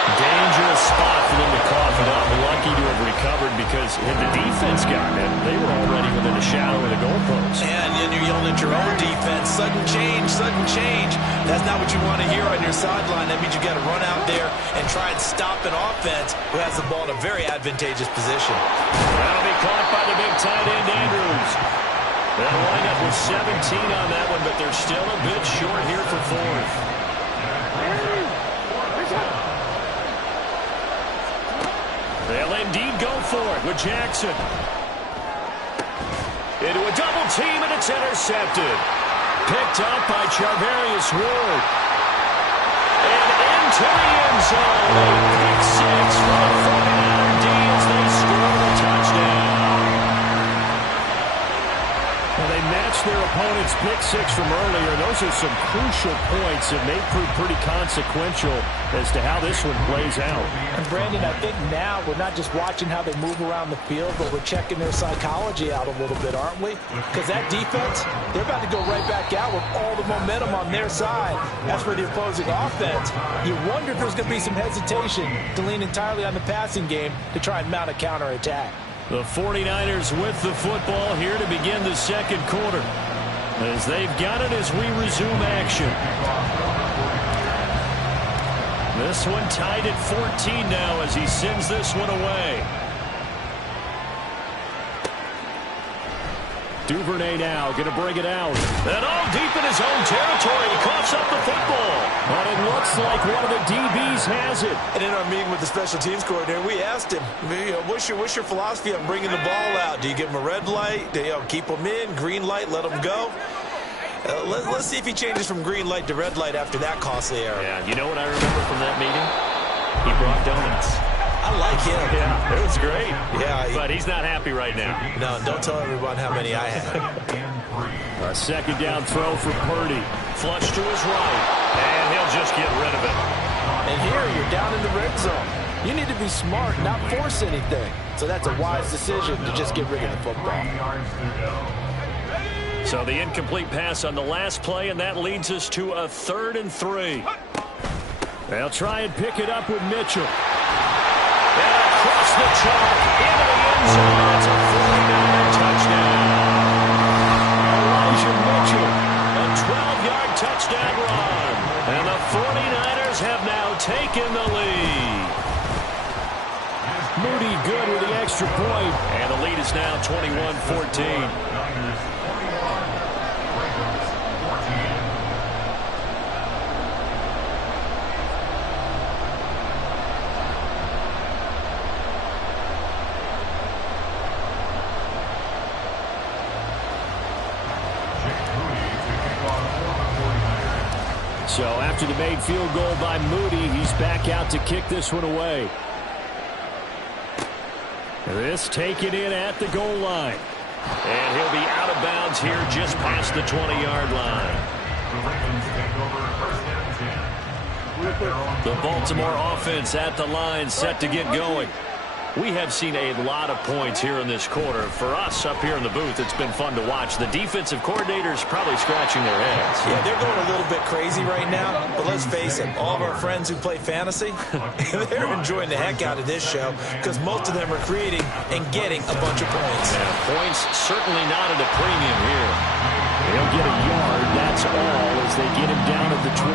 Dangerous spot for them to cough it up. Lucky to have recovered because had the defense gotten it, they were already within a shadow of the goalpost. And then you're yelling at your own defense. Sudden change, sudden change. That's not what you want to hear on your sideline. That means you got to run out there and try and stop an offense who has the ball in a very advantageous position. That'll be caught by the big tight end, Andrews. They'll line up with 17 on that one, but they're still a bit short here for fourth. They'll indeed go for it with Jackson. Into a double team, and it's intercepted. Picked up by Charvarius Ward. And into the end zone. Pick six for the 49er D as they score the touchdown. Well, they matched their opponent's pick six from earlier. Those are some crucial points that may prove pretty consequential as to how this one plays out. And Brandon, I think now we're not just watching how they move around the field, but we're checking their psychology out a little bit, aren't we? Because that defense, they're about to go right back out with all the momentum on their side. As for the opposing offense, you wonder if there's going to be some hesitation to lean entirely on the passing game to try and mount a counterattack. The 49ers with the football here to begin the second quarter. As they've got it as we resume action. This one tied at 14 now as he sends this one away. Duvernay now going to bring it out. And all deep in his own territory. He coughs up the football. But it looks like one of the DBs has it. And in our meeting with the special teams coordinator, we asked him, what's your philosophy on bringing the ball out? Do you give him a red light? Do you keep him in? Green light, let him go? Let's see if he changes from green light to red light after that costly error. Yeah, you know what I remember from that meeting? He brought donuts. I like him. Yeah, it was great. Yeah, but he's not happy right now. No, don't tell everyone how many I had. A second down throw for Purdy. Flush to his right, and he'll just get rid of it. And here you're down in the red zone. You need to be smart, not force anything. So that's a wise decision to just get rid of the football. So the incomplete pass on the last play, and that leads us to a 3rd and 3. They'll try and pick it up with Mitchell. And across the chalk into the end zone. It's a 49er touchdown. Elijah Mitchell. A 12-yard touchdown run. And the 49ers have now taken the lead. Moody good with the extra point. And the lead is now 21-14. So after the made field goal by Moody, he's back out to kick this one away. This taken in at the goal line. And he'll be out of bounds here just past the 20-yard line. The The Baltimore offense at the line, set to get going. We have seen a lot of points here in this quarter. For us up here in the booth, it's been fun to watch. The defensive coordinators probably scratching their heads. Yeah, they're going a little bit crazy right now, but let's face it, all of our friends who play fantasy, they're enjoying the heck out of this show because most of them are creating and getting a bunch of points. Yeah, points certainly not at a premium here. They'll get a yard, that's all, as they get him down at the 28.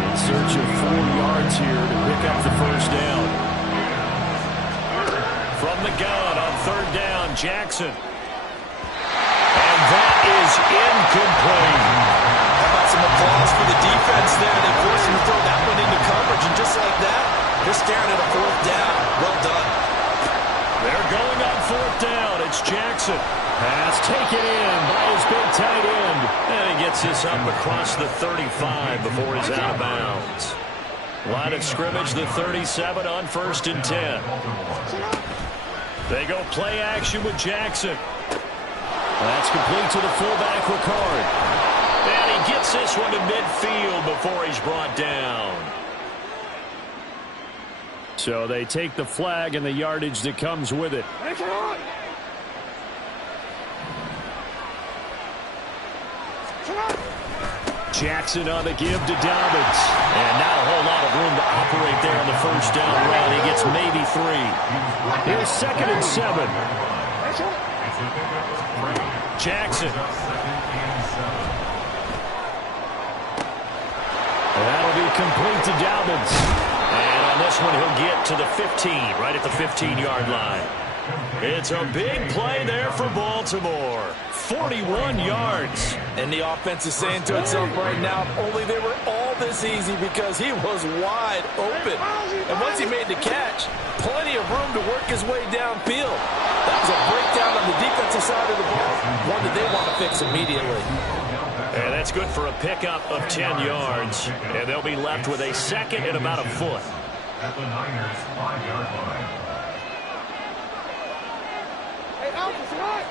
In search of 4 yards here to pick up the first down. From the gun on third down, Jackson. And that is incomplete. How about some applause for the defense there? They forced him to throw that one into coverage, and just like that, they're staring at a fourth down. Well done. They're going on fourth down. It's Jackson. Pass taken in by his big tight end. And he gets this up across the 35 before he's out of bounds. Line of scrimmage, the 37 on 1st and 10. They go play action with Jackson. That's complete to the fullback, Ricard. And he gets this one to midfield before he's brought down. So they take the flag and the yardage that comes with it. Jackson on the give to Dobbins. And not a whole lot of room to operate there on the first down run. He gets maybe 3. Here's 2nd and 7. Jackson. That'll be complete to Dobbins. And on this one, he'll get to the 15, right at the 15-yard line. It's a big play there for Baltimore. 41 yards. And the offense is saying to itself right now, only they were all this easy because he was wide open. And once he made the catch, plenty of room to work his way downfield. That was a breakdown on the defensive side of the ball, one that they want to fix immediately. And that's good for a pickup of 10 yards. And they'll be left with a second and about a foot. At the Niners' 5-yard line. Hey, Alpha's right.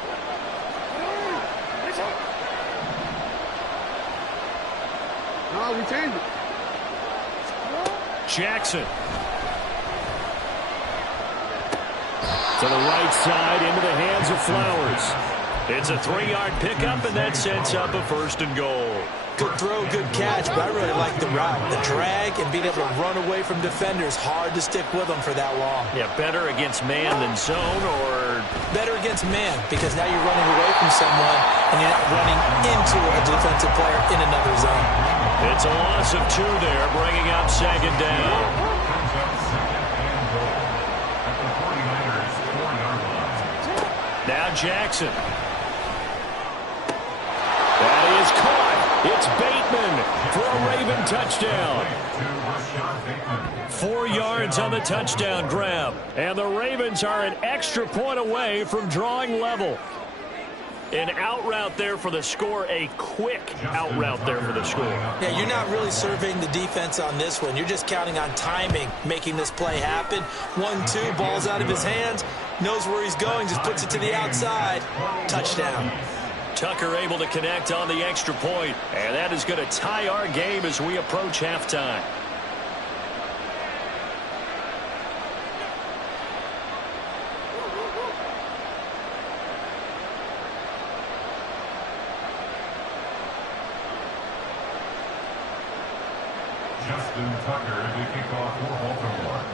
No, we changed it. Jackson. To the right side, into the hands of Flowers. It's a 3-yard pickup, and that sets up a 1st and goal. Good throw, good catch, but I really like the route. The drag and being able to run away from defenders, hard to stick with them for that long. Yeah, better against man than zone, or better against man, because now you're running away from someone and you're not running into a defensive player in another zone. It's a loss of 2 there, bringing up 2nd down. Now Jackson. That is caught. It's Bateman for a Raven touchdown. 4 yards on the touchdown grab. And the Ravens are an extra point away from drawing level. An out route there for the score, a quick out route there for the score. Yeah, you're not really surveying the defense on this one. You're just counting on timing, making this play happen. 1-2, ball's out of his hands, knows where he's going, just puts it to the outside. Touchdown. Tucker able to connect on the extra point, and that is going to tie our game as we approach halftime. Justin Tucker to kick off for Baltimore.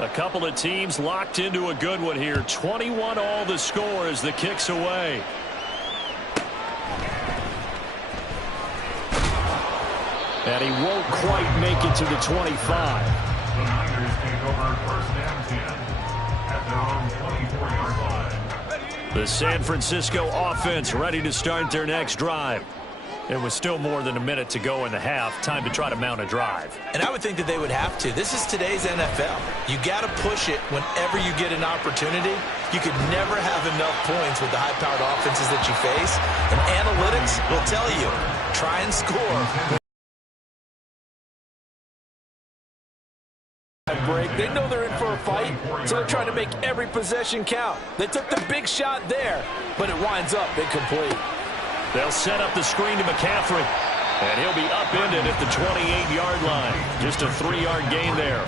A couple of teams locked into a good one here. 21 all the score as the kick's away. And he won't quite make it to the 25. The Niners take over 1st and 10 at their own 24-yard line. The San Francisco offense ready to start their next drive. It was still more than a minute to go in the half. Time to try to mount a drive. And I would think that they would have to. This is today's NFL. You got to push it whenever you get an opportunity. You could never have enough points with the high-powered offenses that you face. And analytics will tell you, try and score. Break. They know they're in for a fight, so they're trying to make every possession count. They took the big shot there, but it winds up incomplete. They'll set up the screen to McCaffrey. And he'll be upended at the 28-yard line. Just a 3-yard gain there.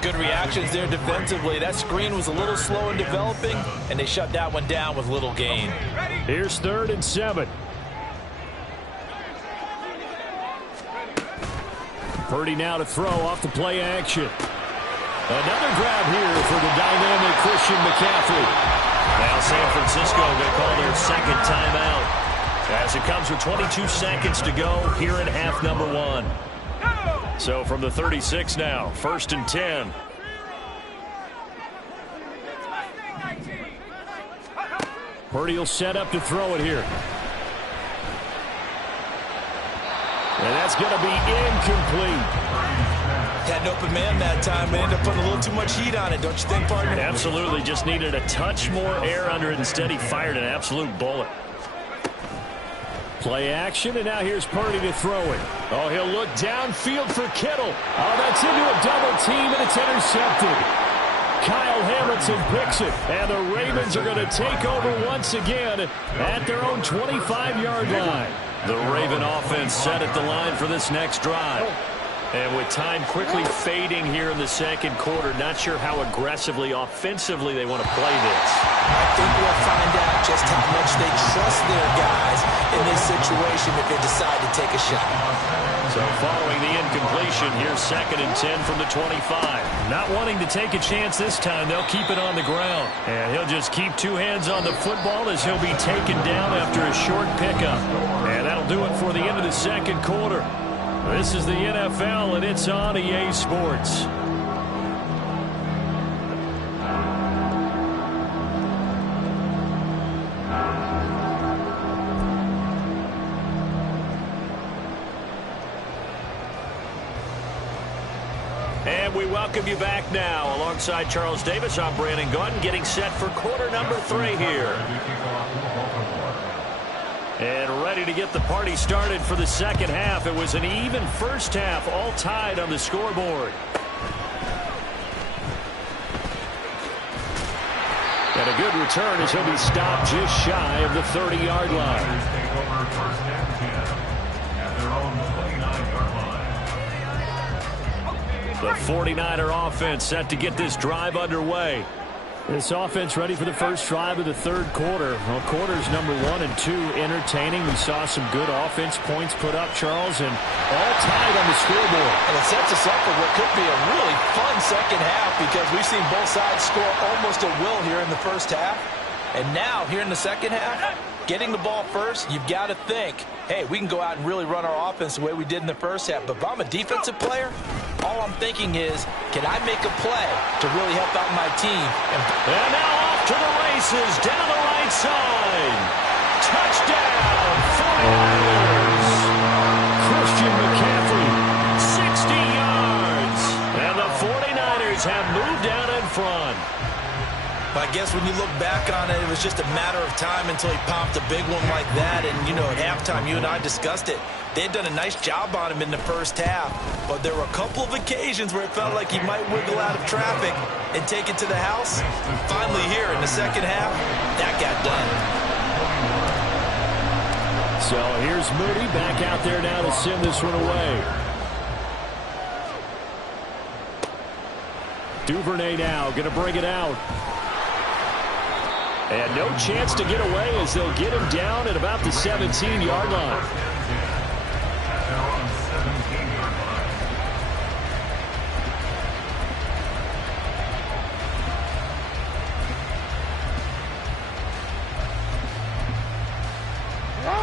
Good reactions there defensively. That screen was a little slow in developing, and they shut that one down with little gain. Here's 3rd and 7. Purdy now to throw off the play action. Another grab here for the dynamic Christian McCaffrey. Now San Francisco going to call their second timeout as it comes with 22 seconds to go here in half number 1. So from the 36 now, 1st and 10. Purdy will set up to throw it here. And that's going to be incomplete. Had an open man that time, but ended up putting a little too much heat on it, don't you think, partner? Absolutely. Just needed a touch more air under it. Instead, he fired an absolute bullet. Play action, and now here's Purdy to throw it. Oh, he'll look downfield for Kittle. Oh, that's into a double team, and it's intercepted. Kyle Hamilton picks it, and the Ravens are going to take over once again at their own 25-yard line. The Raven offense set at the line for this next drive. And with time quickly fading here in the second quarter, not sure how aggressively, offensively they want to play this. I think we'll find out just how much they trust their guys in this situation if they decide to take a shot. So following the incompletion, here's 2nd and 10 from the 25. Not wanting to take a chance this time, they'll keep it on the ground. And he'll just keep 2 hands on the football as he'll be taken down after a short pickup. And that'll do it for the end of the second quarter. This is the NFL, and it's on EA Sports. And we welcome you back now. Alongside Charles Davis, I'm Brandon Gaudin, getting set for quarter number 3 here. And ready to get the party started for the second half. It was an even first half, all tied on the scoreboard. And a good return as he'll be stopped just shy of the 30-yard line. Take over 1st and 10 at their own 29-yard line. The 49er offense set to get this drive underway. This offense ready for the first drive of the third quarter. Well, quarters number 1 and 2 entertaining. We saw some good offense points put up, Charles, and all tied on the scoreboard. And it sets us up for what could be a really fun second half because we've seen both sides score almost at will here in the first half. And now, here in the second half, getting the ball first, you've got to think, hey, we can go out and really run our offense the way we did in the first half. But if I'm a defensive player, all I'm thinking is, can I make a play to really help out my team? And now off to the races, down the right side. Touchdown, 49ers. Christian McCaffrey, 60 yards. And the 49ers have moved out in front. I guess when you look back on it, it was just a matter of time until he popped a big one like that. And, you know, at halftime, you and I discussed it. They had done a nice job on him in the first half. But there were a couple of occasions where it felt like he might wiggle out of traffic and take it to the house. Finally here in the second half, that got done. So here's Moody back out there now to send this one away. Duvernay now going to bring it out. And no chance to get away as they'll get him down at about the 17-yard line.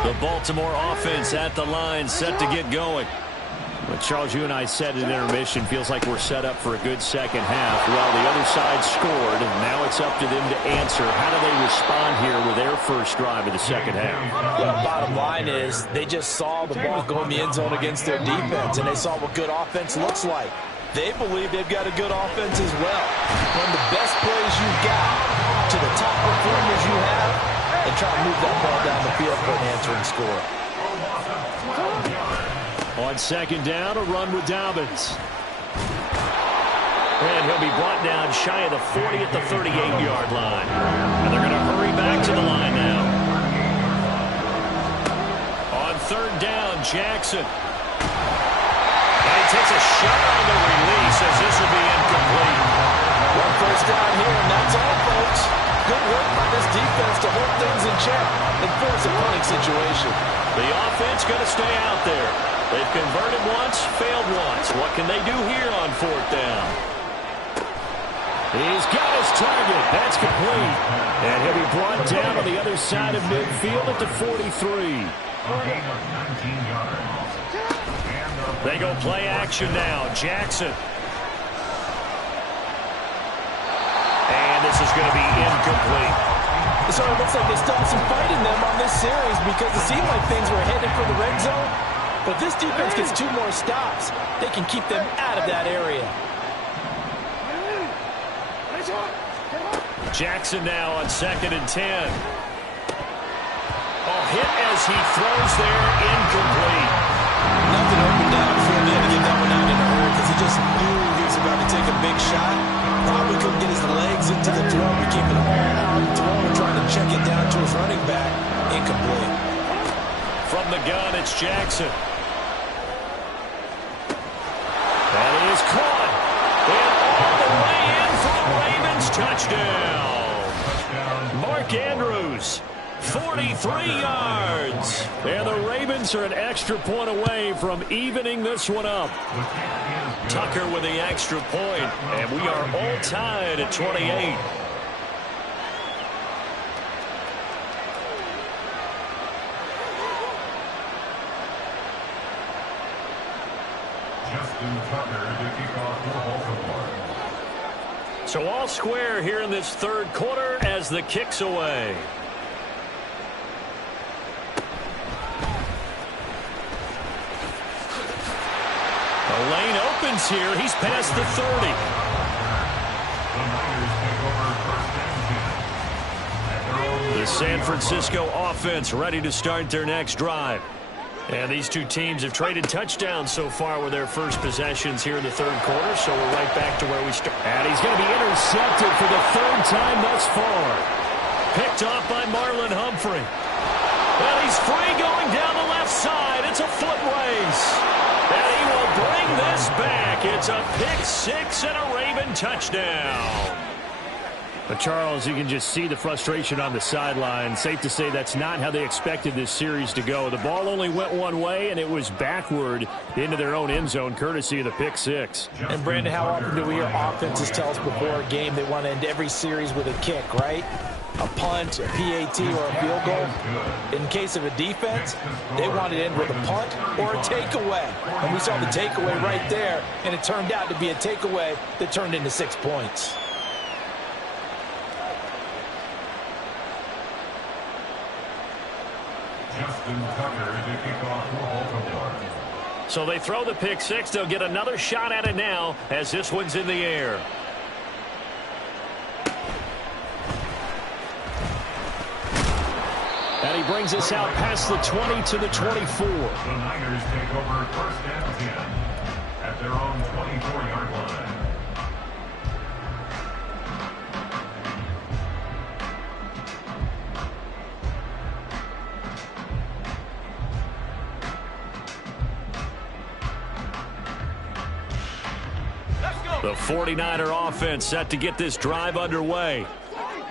The Baltimore offense at the line, set to get going. But Charles, you and I said at intermission, feels like we're set up for a good second half. Well, the other side scored, and now it's up to them to answer. How do they respond here with their first drive of the second half? Well, the bottom line is they just saw the ball go in the end zone against their defense, and they saw what good offense looks like. They believe they've got a good offense as well. From the best plays you've got to the top performers you have, and try to move that ball down the field for an answering score. On second down, a run with Dobbins. And he'll be brought down shy of the 40 at the 38-yard line. And they're going to hurry back to the line now. On third down, Jackson. And he takes a shot on the release as this will be incomplete. One first down here, and that's all, folks. Good work by this defense to hold things in check and force a punting situation. The offense going to stay out there. They've converted once, failed once. What can they do here on fourth down? He's got his target. That's complete. And he'll be brought down on the other side of midfield at the 43. They go play action now. Jackson. And this is going to be incomplete. So it looks like they still have some fight in them on this series because it seemed like things were headed for the red zone. But this defense gets 2 more stops. They can keep them out of that area. Jackson now on 2nd and 10. Oh, hit as he throws there, incomplete. Nothing open downfield. He had to get that one out in a hurry because he just knew he was about to take a big shot. Probably couldn't get his legs into the throw. He kept an all-out throw and trying to check it down to his running back. Incomplete. From the gun, it's Jackson. That is caught. And all the way in for the Ravens touchdown. Mark Andrews, 43 yards. And the Ravens are an extra point away from evening this one up. Tucker with the extra point, and we are all tied at 28. Justin Tucker to kick off for Baltimore. So all square here in this third quarter as the kick's away. The lane opens here. He's past the 30. The Niners take over first and 10. The San Francisco offense ready to start their next drive. And these two teams have traded touchdowns so far with their first possessions here in the third quarter, so we're right back to where we started. And he's going to be intercepted for the 3rd time thus far. Picked off by Marlon Humphrey. And he's free going down the left side. It's a foot race. And he will bring this back. It's a pick 6 and a Raven touchdown. But Charles, you can just see the frustration on the sideline. Safe to say that's not how they expected this series to go. The ball only went one way, and it was backward into their own end zone, courtesy of the pick 6. And, Brandon, how often do we hear offenses tell us before a game they want to end every series with a kick, right? A punt, a PAT, or a field goal. In case of a defense, they want to end with a punt or a takeaway. And we saw the takeaway right there, and it turned out to be a takeaway that turned into 6 points. Justin Tucker to kick off for Baltimore. So they throw the pick 6. They'll get another shot at it now as this one's in the air. And he brings us out past the 20 to the 24. The Niners take over first and 10 at their own 24-yard line. The 49er offense set to get this drive underway.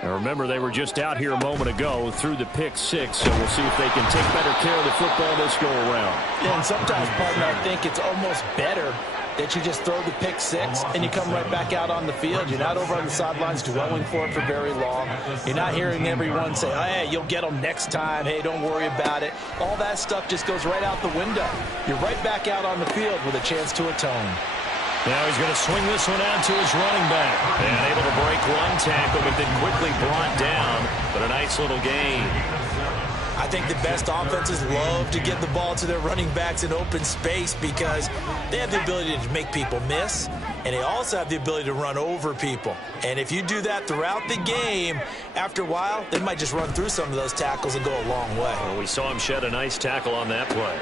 And remember, they were just out here a moment ago through the pick 6, so we'll see if they can take better care of the football this go-around. Yeah, and sometimes, partner, I think it's almost better that you just throw the pick 6 and you come right back out on the field. You're not over on the sidelines dwelling for it for very long. You're not hearing everyone say, oh, hey, you'll get them next time. Hey, don't worry about it. All that stuff just goes right out the window. You're right back out on the field with a chance to atone. Now he's going to swing this one out to his running back. And able to break one tackle, but then quickly brought down. But a nice little gain. I think the best offenses love to get the ball to their running backs in open space because they have the ability to make people miss, and they also have the ability to run over people. And if you do that throughout the game, after a while, they might just run through some of those tackles and go a long way. Well, we saw him shed a nice tackle on that play.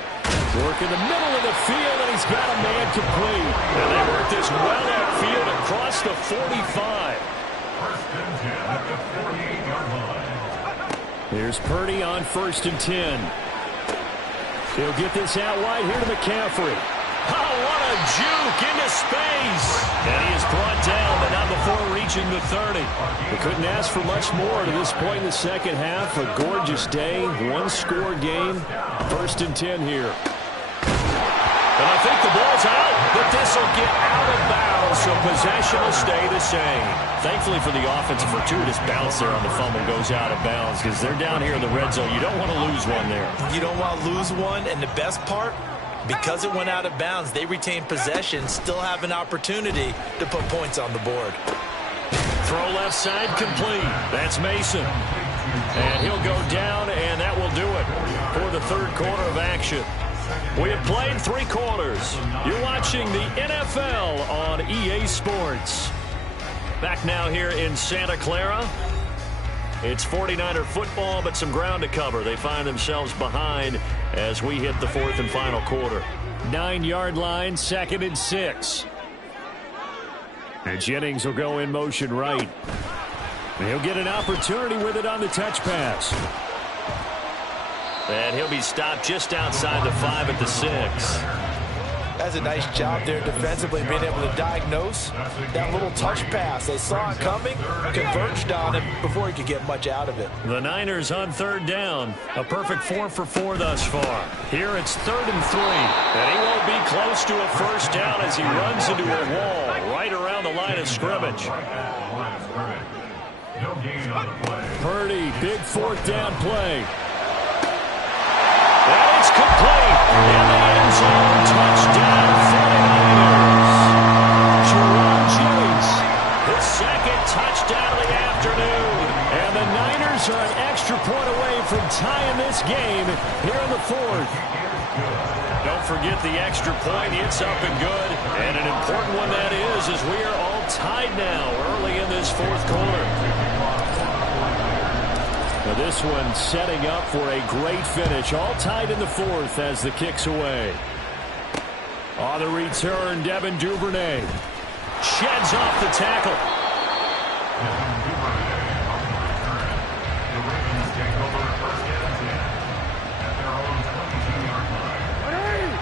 Work in the middle of the field, and he's got a man complete. And they work this well outfield across the 45. First and 10 at the 48-yard line. Here's Purdy on 1st and 10. He'll get this out wide here to McCaffrey. Oh, what a juke into space. And he is brought down, but not before reaching the 30. We couldn't ask for much more to this point in the second half. A gorgeous day, one-score game. 1st and 10 here. And I think the ball's out, but this will get out of bounds, so possession will stay the same. Thankfully for the offense, a fortuitous bounce there on the fumble goes out of bounds because they're down here in the red zone. You don't want to lose one there. You don't want to lose one, and the best part, because it went out of bounds, they retain possession, still have an opportunity to put points on the board. Throw left side complete. That's Mason. And he'll go down, and that will do it for the third quarter of action. We have played 3 quarters. You're watching the NFL on EA Sports. Back now here in Santa Clara. It's 49er football, but some ground to cover. They find themselves behind as we hit the 4th and final quarter. 9-yard line, 2nd and 6. And Jennings will go in motion right. And he'll get an opportunity with it on the touch pass. And he'll be stopped just outside the 5 at the 6. That's a nice job there defensively, being able to diagnose that little touch pass. They saw it coming, converged on him before he could get much out of it. The Niners on 3rd down. A perfect 4 for 4 thus far. Here it's 3rd and 3. And he won't be close to a first down as he runs into a wall right around the line of scrimmage. Purdy, big 4th down play. And it's complete. In the end zone, touchdown 49ers. Jerome Jennings, his 2nd touchdown of the afternoon. And the Niners are an extra point away from tying this game here in the 4th. Don't forget the extra point. It's up and good. And an important one that is, as we are all tied now early in this 4th quarter. Now this one setting up for a great finish. All tied in the 4th as the kick's away. On the return, Devin Duvernay sheds off the tackle.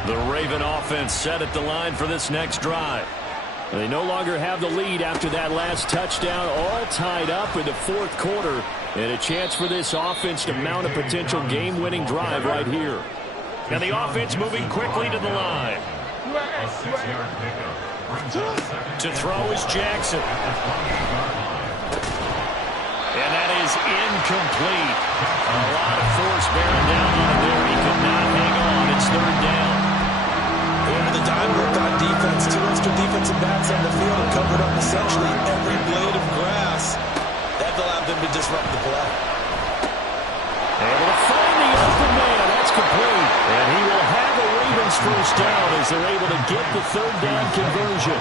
The Raven offense set at the line for this next drive. They no longer have the lead after that last touchdown. All tied up in the 4th quarter. And a chance for this offense to mount a potential game-winning drive right here. And the offense moving quickly to the line. To throw is Jackson. And that is incomplete. A lot of force bearing down on him there. He could not hang on. It's 3rd down. Over the dime work on defense. 2 extra defensive backs on the field covered up essentially every blade of grass. That allowed them to disrupt the play. Able to find the open man. That's complete. And he will have a Ravens first down as they're able to get the 3rd down conversion.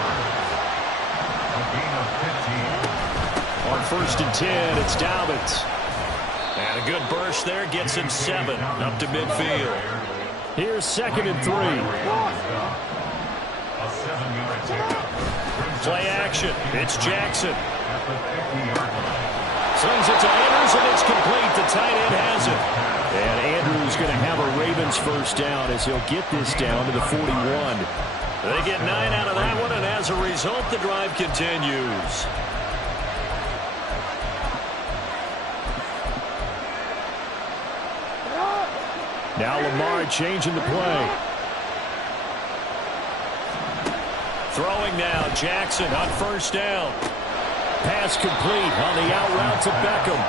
On 1st and 10, it's Dobbins. And a good burst there gets him 7 up to midfield. Here's 2nd and 3. Play action. It's Jackson. Swings it to Andrews, and it's complete. The tight end has it. And Andrews going to have a Ravens first down as he'll get this down to the 41. They get 9 out of that one, and as a result, the drive continues. Now Lamar changing the play. Throwing now, Jackson on 1st down. Pass complete on the out route to Beckham.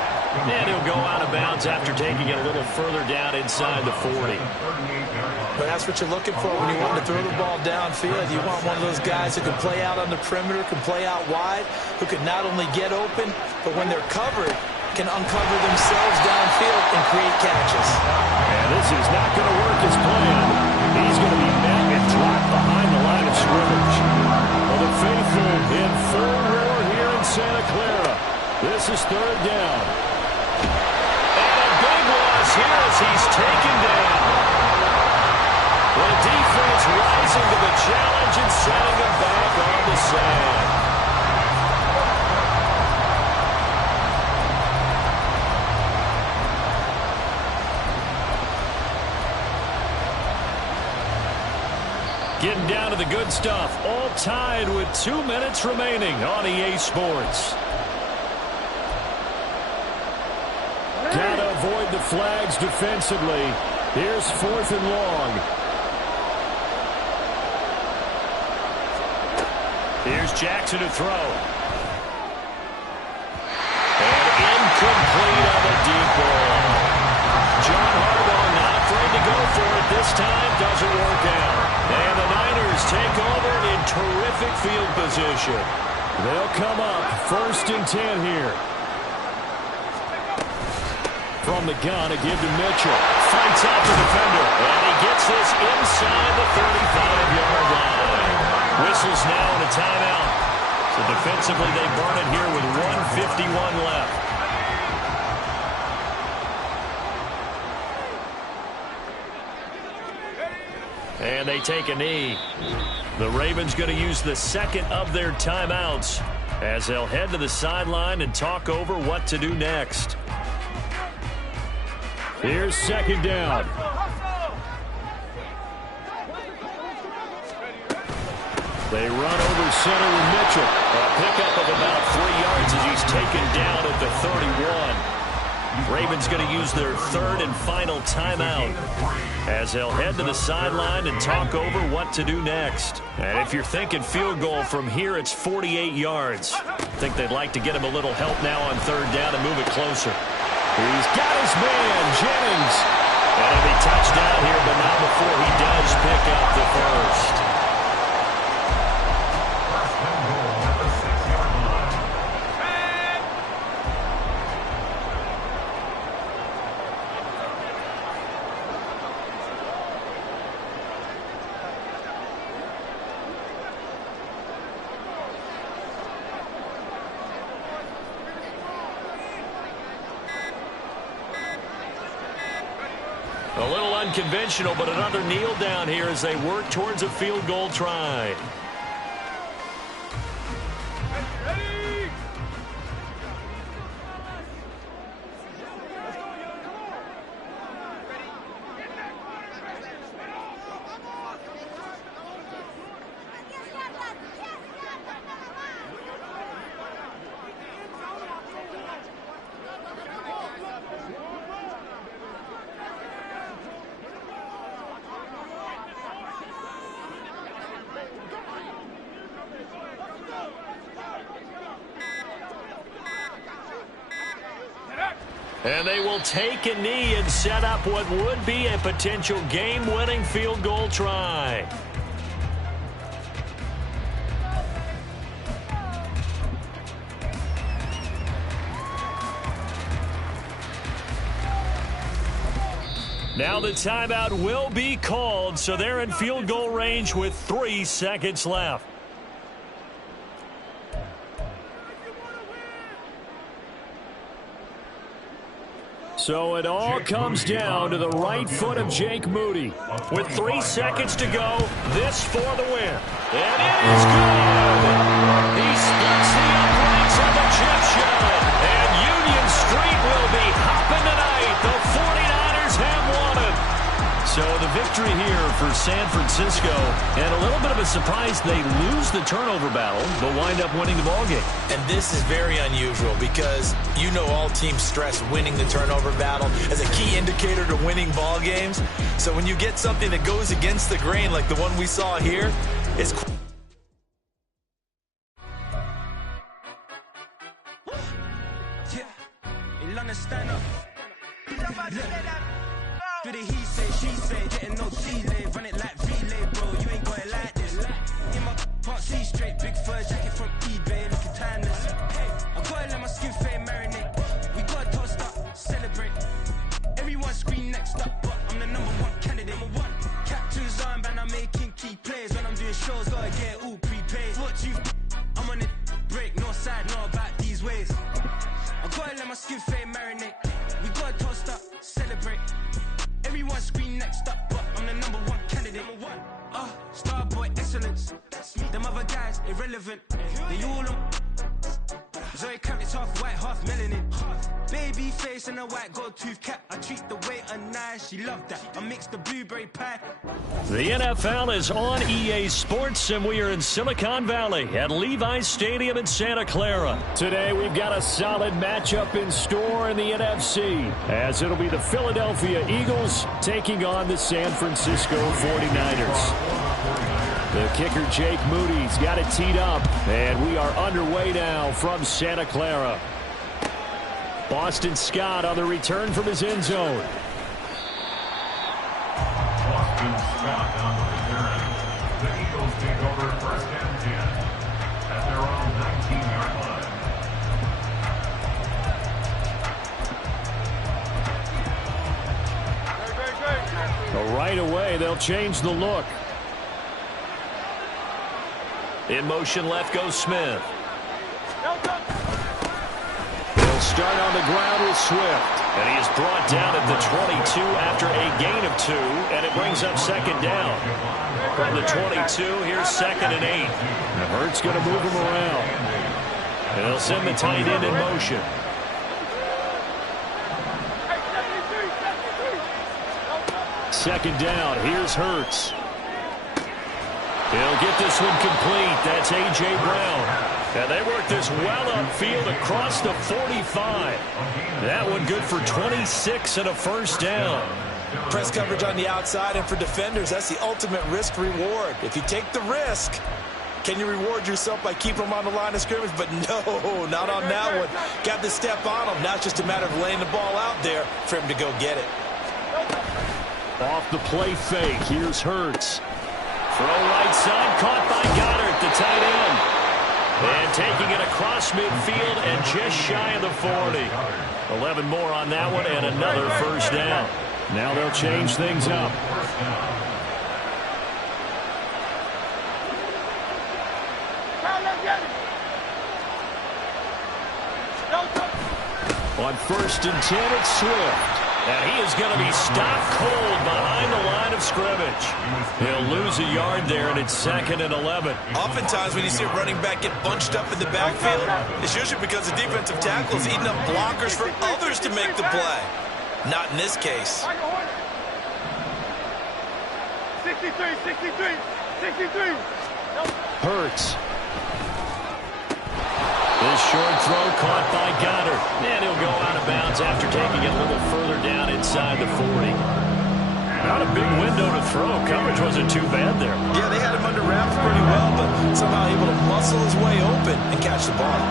And he'll go out of bounds after taking it a little further down inside the 40. But that's what you're looking for when you want to throw the ball downfield. You want one of those guys who can play out on the perimeter, can play out wide, who can not only get open, but when they're covered, can uncover themselves downfield and create catches. And this is not going to work as planned. He's going to be met and dropped behind the line of scrimmage. Well, the faithful in full roar here in Santa Clara. This is 3rd down. And a big loss here as he's taken down. The defense rising to the challenge and setting him back on the sand. Getting down to the good stuff. All tied with 2 minutes remaining on EA Sports. Gotta avoid the flags defensively. Here's 4th and long. Here's Jackson to throw. And incomplete on the deep ball. John Harbaugh not afraid to go for it this time. Doesn't work out. And the Niners take over in terrific field position. They'll come up 1st and 10 here. From the gun, a give to Mitchell. Fights out the defender. And he gets this inside the 35-yard line. Whistles now in a timeout. So defensively, they burn it here with 1:51 left. And they take a knee. The Ravens going to use the second of their timeouts as they'll head to the sideline and talk over what to do next. Here's 2nd down. They run over center with Mitchell. A pickup of about 3 yards as he's taken down at the 31. Ravens going to use their 3rd and final timeout as they'll head to the sideline and talk over what to do next. And if you're thinking field goal from here, it's 48 yards. I think they'd like to get him a little help now on 3rd down and move it closer. He's got his man, Jennings. And it'll be touchdown here, but not before he does pick up the first. A little unconventional, but another kneel down here as they work towards a field goal try. And they will take a knee and set up what would be a potential game-winning field goal try. Now the timeout will be called, so they're in field goal range with 3 seconds left. So it all comes down to the right foot of Jake Moody. With 3 seconds to go, this for the win. And it is good! He splits the uprights of the chip shot. And Union Street will be hopping tonight. The 49ers have won it. So the victory here for San Francisco, and a little bit of a surprise, they lose the turnover battle, but wind up winning the ballgame. And this is very unusual because you know all teams stress winning the turnover battle as a key indicator to winning ball games. So when you get something that goes against the grain like the one we saw here, it's Do the he say, she say, getting no delay, run it like relay, bro, you ain't got it like this. In my can't see straight, big fur jacket from eBay, looking timeless. I gotta let my skin fade marinate, we gotta toast up, celebrate. Everyone scream next up, but I'm the #1 candidate. Captain's armband, I'm making key plays, when I'm doing shows, gotta get all prepaid. What you, I'm on it, break, no side, know about these ways. I gotta let my skin fade marinate, we gotta toast up, celebrate. Everyone scream next up, but I'm the #1 candidate. Starboy excellence. Them other guys irrelevant. They all on Zoe Kravitz face half white, half melanin. Baby face and a white gold tooth cap. I treat the waiter nice, she loved that. I mix the blueberry pie. The NFL is on EA Sports, and we are in Silicon Valley at Levi's Stadium in Santa Clara. Today we've got a solid matchup in store in the NFC, as it'll be the Philadelphia Eagles taking on the San Francisco 49ers. The kicker, Jake Moody's got it teed up, and we are underway now from Santa Clara. Boston Scott on the return from his end zone. Boston Scott on the return. The Eagles take over first and 10 at their own 19-yard line. Right away, they'll change the look. In motion left goes Smith. Start on the ground with Swift. And he is brought down at the 22 after a gain of 2, and it brings up second down. From the 22, here's 2nd and 8. Hurts going to move him around. And they'll send the tight end in motion. Second down, here's Hurts. He'll get this one complete. That's A.J. Brown. And they work this well upfield across the 45. That one good for 26 and a first down. Press coverage on the outside, and for defenders, that's the ultimate risk reward. If you take the risk, can you reward yourself by keeping them on the line of scrimmage? But no, not on that one. Got to step on them. Now it's just a matter of laying the ball out there for him to go get it. Off the play fake, here's Hurts. Throw right side, caught by Goddard, the tight end. And taking it across midfield and just shy of the 40. 11 more on that one and another first down. Now they'll change things up. On 1st and 10, it's Swift. And he is going to be stopped cold behind the line of scrimmage. He'll lose a yard there, and it's 2nd and 11. Oftentimes when you see a running back get bunched up in the backfield, it's usually because the defensive tackle is eating up blockers for others to make the play. Not in this case. 63. Hurts. This short throw caught by Goddard. And he'll go out of bounds after taking it a little further down inside the 40. Not a big window to throw. Coverage wasn't too bad there. Yeah, they had him under wraps pretty well, but somehow able to muscle his way open and catch the ball.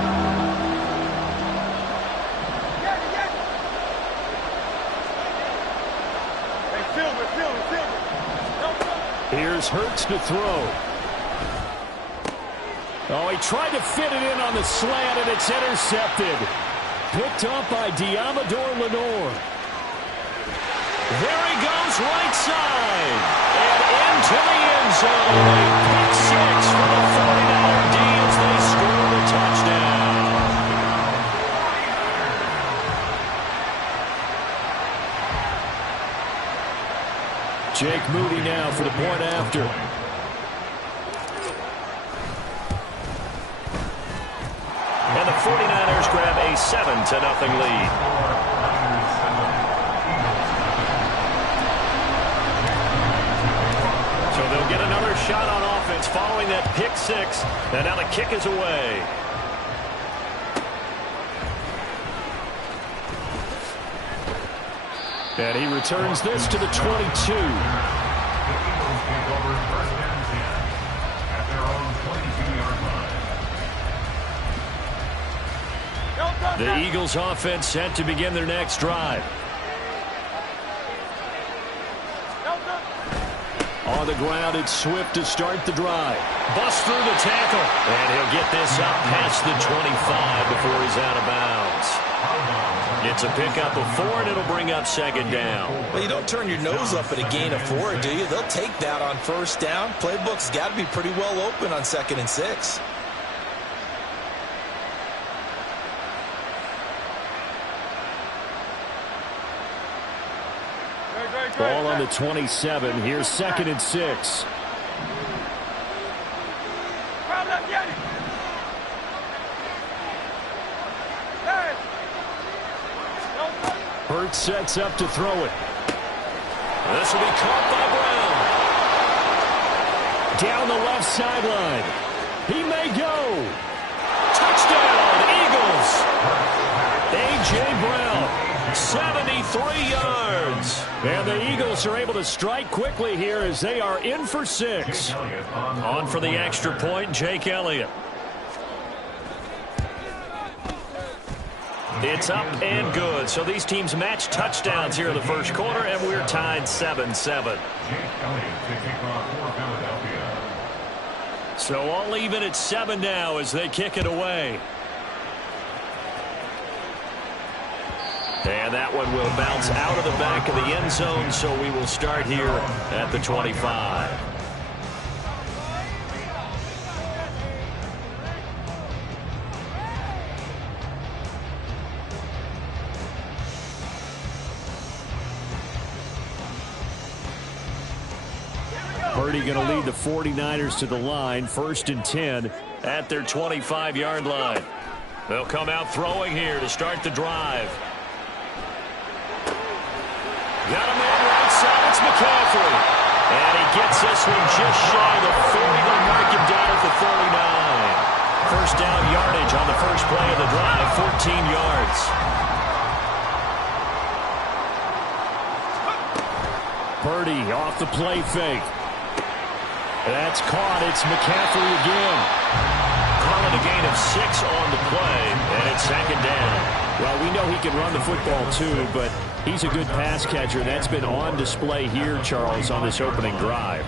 Here's Hurts to throw. Oh, he tried to fit it in on the slant, and it's intercepted. Picked up by Diamador Lenore. There he goes, right side. And into the end zone. A pick 6 for the 49er D as they score the touchdown. Jake Moody now for the point after. And the 49ers grab a 7-0 lead. So they'll get another shot on offense following that pick 6. And now the kick is away. And he returns this to the 22. The Eagles offense set to begin their next drive. On the ground, it's Swift to start the drive. Bust through the tackle. And he'll get this up past the 25 before he's out of bounds. It's a pickup of 4, and it'll bring up second down. Well, you don't turn your nose up at a gain of 4, do you? They'll take that on first down. Playbook's got to be pretty well open on 2nd and 6. Ball on the 27. Here's 2nd and 6. Hurts sets up to throw it. This will be caught by Brown. Down the left sideline. He may go. Touchdown, Eagles. A.J. Brown, 73 yards. And the Eagles are able to strike quickly here as they are in for 6. On for the extra point, Jake Elliott. It's up and good. So these teams match touchdowns here in the first quarter, and we're tied 7-7. So all even at 7 now as they kick it away. And that one will bounce out of the back of the end zone, so we will start here at the 25. Purdy going to lead the 49ers to the line, 1st and 10 at their 25-yard line. They'll come out throwing here to start the drive. Got a man right side. It's McCaffrey. And he gets this one just shy of the 40. They'll mark him down at the 39. First down yardage on the first play of the drive, 14 yards. Purdy off the play fake. That's caught. It's McCaffrey again. Calling a gain of 6 on the play, and it's 2nd down. Well, we know he can run the football too, but he's a good pass catcher. That's been on display here, Charles, on this opening drive.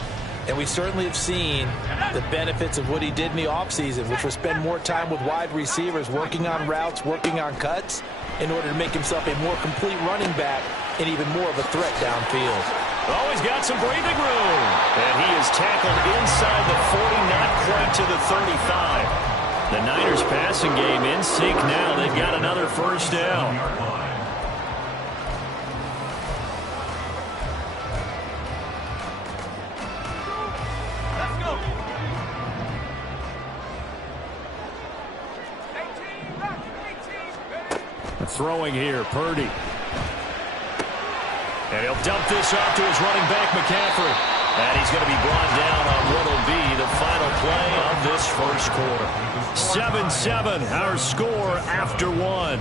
And we certainly have seen the benefits of what he did in the offseason, which was spend more time with wide receivers, working on routes, working on cuts, in order to make himself a more complete running back and even more of a threat downfield. Oh, he's got some breathing room. And he is tackled inside the 40, not quite to the 35. The Niners passing game in sync now. They've got another first down. Throwing here, Purdy. And he'll dump this off to his running back, McCaffrey. And he's going to be brought down on what will be the final play of this first quarter. 7-7, our score after 1.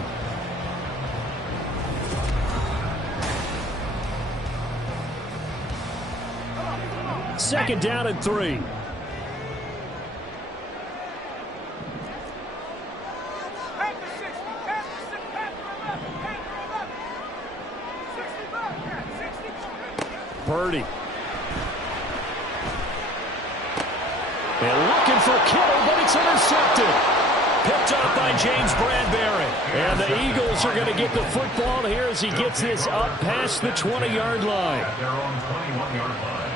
Second down and 3. Purdy. And looking for Kittle, but it's intercepted. Picked up by James Bradbury. And the Eagles are going to get the football here as he gets this up past the 20-yard line. At their own 21-yard line.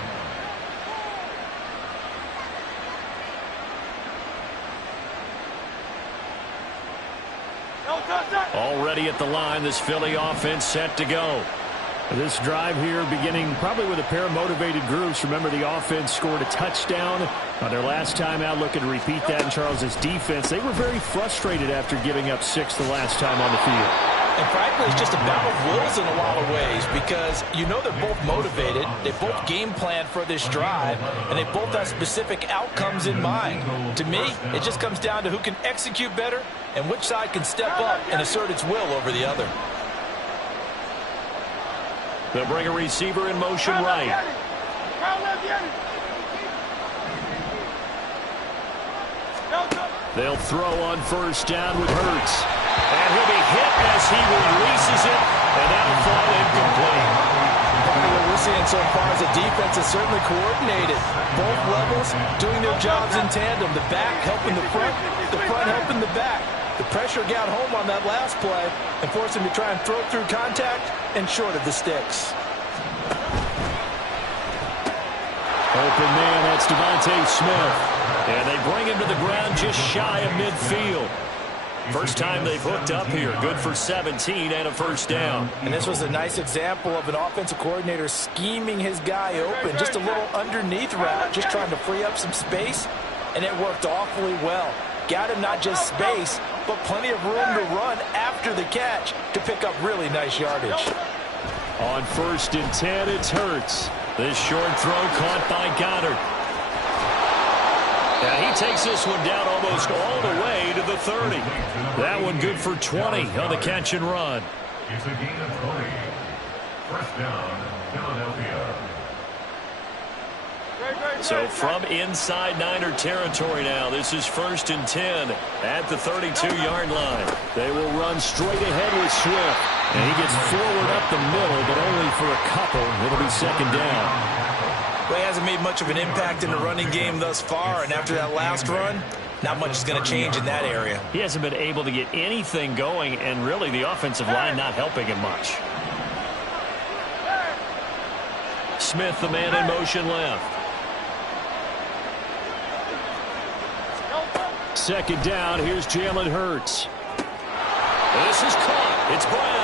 Already at the line, this Philly offense set to go. This drive here beginning probably with a pair of motivated groups. Remember, the offense scored a touchdown on their last time out. Looking to repeat that in Charles's defense. They were very frustrated after giving up 6 the last time on the field. And frankly, it's just a battle of wills in a lot of ways because you know they're both motivated. They both game plan for this drive, and they both have specific outcomes in mind. To me, it just comes down to who can execute better and which side can step up and assert its will over the other. They'll bring a receiver in motion right. They'll throw on first down with Hurts. And he'll be hit as he releases it, and that'll fall incomplete. What we're seeing so far is the defense is certainly coordinated. Both levels doing their jobs in tandem. The back helping the front helping the back. The pressure got home on that last play and forced him to try and throw through contact and short of the sticks. Open man, that's Devontae Smith. And they bring him to the ground just shy of midfield. First time they've hooked up here. Good for 17 and a first down. And this was a nice example of an offensive coordinator scheming his guy open. Just a little underneath route, just trying to free up some space. And it worked awfully well. Got him not just space, but plenty of room to run after the catch to pick up really nice yardage. On 1st and 10, it's Hurts. This short throw caught by Goddard. And he takes this one down almost all the way to the 30. That one good for 20 on the catch and run. It's a gain of 20. First down, Philadelphia. So from inside Niner territory now, this is 1st and 10 at the 32-yard line. They will run straight ahead with Swift. And he gets forward up the middle, but only for a couple. It'll be 2nd down. Well, he hasn't made much of an impact in the running game thus far, and after that last run, not much is going to change in that area. He hasn't been able to get anything going, and really the offensive line not helping him much. Smith, the man in motion left. 2nd down, here's Jalen Hurts. This is caught. It's Brown.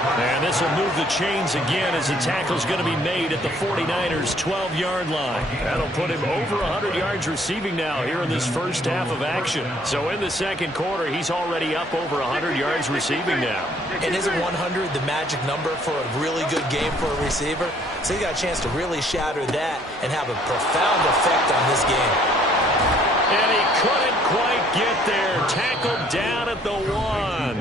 And this will move the chains again as the tackle's going to be made at the 49ers' 12-yard line. That'll put him over 100 yards receiving now here in this first half of action. So in the 2nd quarter, he's already up over 100 yards receiving now. And isn't 100 the magic number for a really good game for a receiver? So he got a chance to really shatter that and have a profound effect on this game. And he couldn't quite get there. Tackled down at the 1.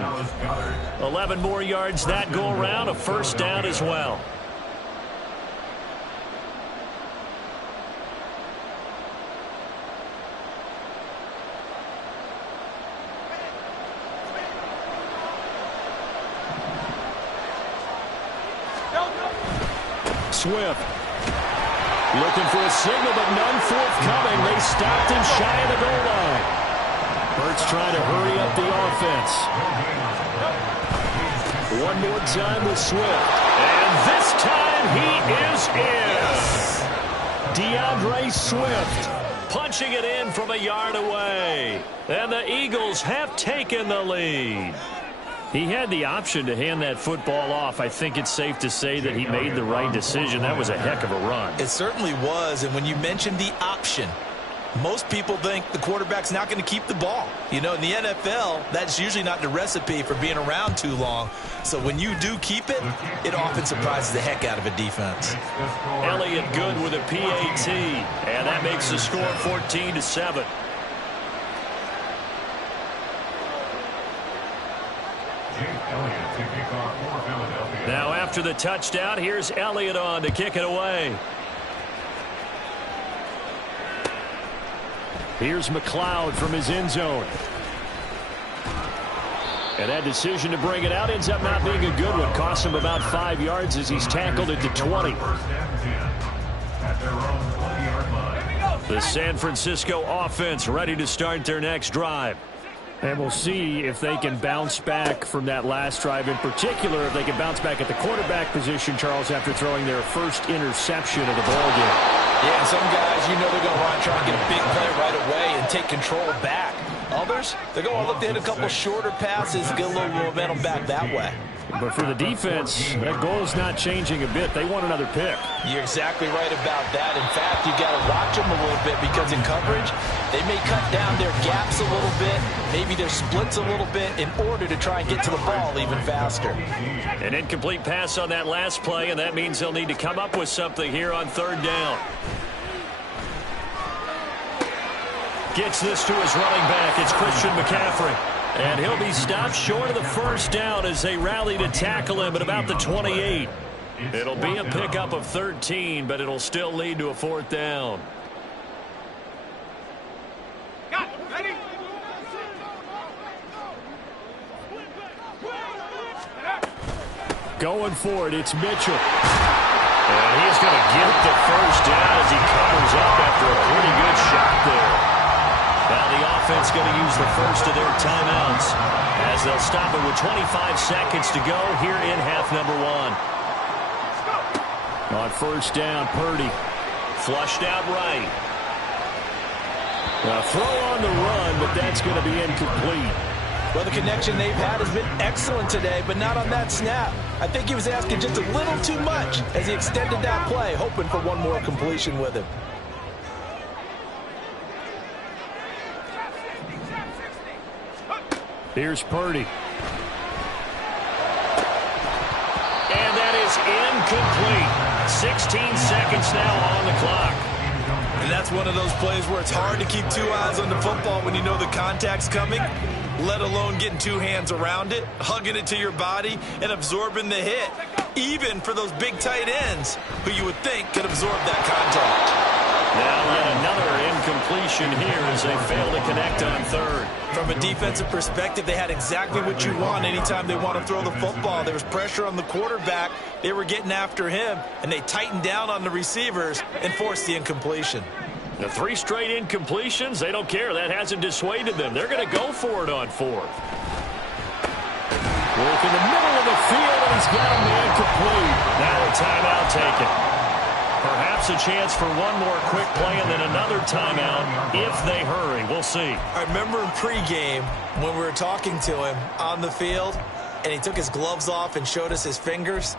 11 more yards that go around. A 1st down as well. Swift. Looking for a signal, but none forthcoming. They stopped him shy of the goal line. Hurts trying to hurry up the offense. One more time with Swift. And this time he is in. DeAndre Swift punching it in from a yard away. And the Eagles have taken the lead. He had the option to hand that football off. I think it's safe to say that he made the right decision. That was a heck of a run. It certainly was, and when you mentioned the option, most people think the quarterback's not going to keep the ball. You know, in the NFL, that's usually not the recipe for being around too long. So when you do keep it, it often surprises the heck out of a defense. Elliott good with a PAT, and that makes the score 14-7. Now after the touchdown, here's Elliott on to kick it away. Here's McLeod from his end zone. And that decision to bring it out ends up not being a good one. Costs him about 5 yards as he's tackled at the 20. The San Francisco offense ready to start their next drive. And we'll see if they can bounce back from that last drive. In particular, if they can bounce back at the quarterback position, Charles, after throwing their first interception of the ballgame. Yeah, some guys, you know they're going to try and get a big play right away and take control back. Others, they're going to look to hit a couple shorter passes, get a little momentum back that way. But for the defense, that goal is not changing a bit. They want another pick. You're exactly right about that. In fact, you got to watch them a little bit because in coverage, they may cut down their gaps a little bit, maybe their splits a little bit in order to try and get to the ball even faster. An incomplete pass on that last play, and that means they'll need to come up with something here on 3rd down. Gets this to his running back. It's Christian McCaffrey. And he'll be stopped short of the 1st down as they rally to tackle him at about the 28. It'll be a pickup of 13, but it'll still lead to a 4th down. Going for it, it's Mitchell. And he's going to get the 1st down as he covers up after a pretty good shot there. Now the offense going to use the first of their timeouts as they'll stop it with 25 seconds to go here in half number 1. On 1st down, Purdy flushed out right. A throw on the run, but that's going to be incomplete. Well, the connection they've had has been excellent today, but not on that snap. I think he was asking just a little too much as he extended that play, hoping for one more completion with him. Here's Purdy. And that is incomplete. 16 seconds now on the clock. And that's one of those plays where it's hard to keep two eyes on the football when you know the contact's coming, let alone getting two hands around it, hugging it to your body, and absorbing the hit, even for those big tight ends who you would think could absorb that contact. Now yet another incompletion here as they fail to connect on third. From a defensive perspective, they had exactly what you want anytime they want to throw the football. There was pressure on the quarterback. They were getting after him, and they tightened down on the receivers and forced the incompletion. The 3 straight incompletions, they don't care. That hasn't dissuaded them. They're going to go for it on fourth. Work in the middle of the field, and he's got a man complete. Now a timeout taken. Perhaps a chance for one more quick play and then another timeout if they hurry. We'll see. I remember in pregame when we were talking to him on the field, and he took his gloves off and showed us his fingers.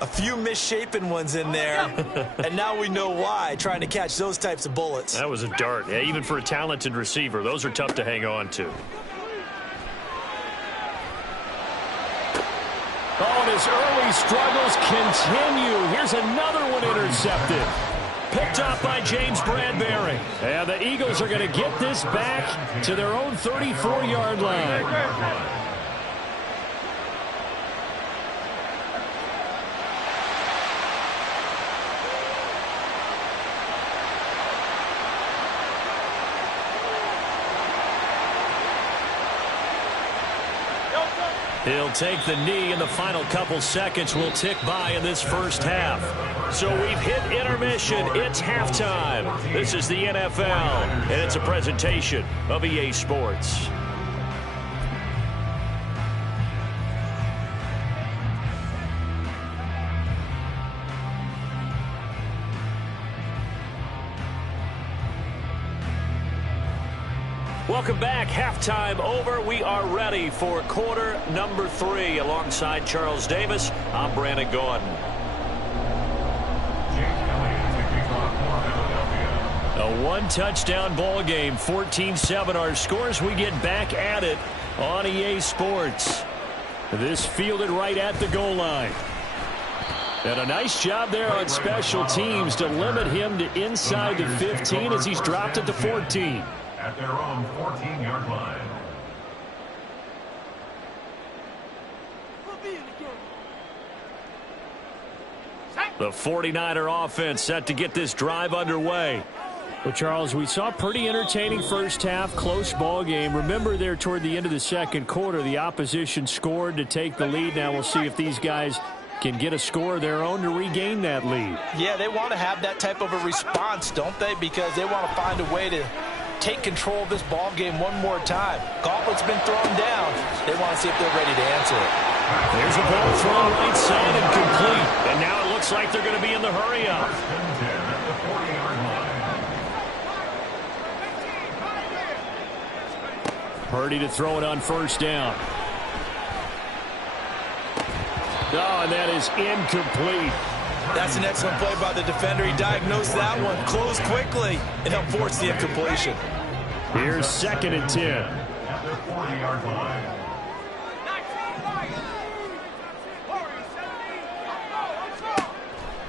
A few misshapen ones in there, and now we know why, trying to catch those types of bullets. That was a dart. Yeah, even for a talented receiver, those are tough to hang on to. Oh, and his early struggles continue. Here's another one intercepted. Picked off by James Bradbury. And the Eagles are going to get this back to their own 34-yard line. He'll take the knee, and the final couple seconds will tick by in this first half. So we've hit intermission. It's halftime. This is the NFL, and it's a presentation of EA Sports. Welcome back. Halftime over. We are ready for quarter number 3. Alongside Charles Davis, I'm Brandon Gordon. A one-touchdown ball game, 14-7 our scores. We get back at it on EA Sports. This fielded right at the goal line. And a nice job there on special teams to limit him to inside the 15 as he's dropped at the 14. At their own 14-yard line. The 49er offense set to get this drive underway. Well, Charles, we saw a pretty entertaining first half, close ball game. Remember there toward the end of the second quarter, the opposition scored to take the lead. Now we'll see if these guys can get a score of their own to regain that lead. Yeah, they want to have that type of a response, don't they? Because they want to find a way to take control of this ball game one more time. Gauntlet's been thrown down. They want to see if they're ready to answer it. There's a ball thrown right side and complete. And now it looks like they're going to be in the hurry-up. Purdy to throw it on first down. Oh, and that is incomplete. That's an excellent play by the defender. He diagnosed that one, closed quickly, and helped force the incompletion. Here's 2nd and 10. At their 40-yard line.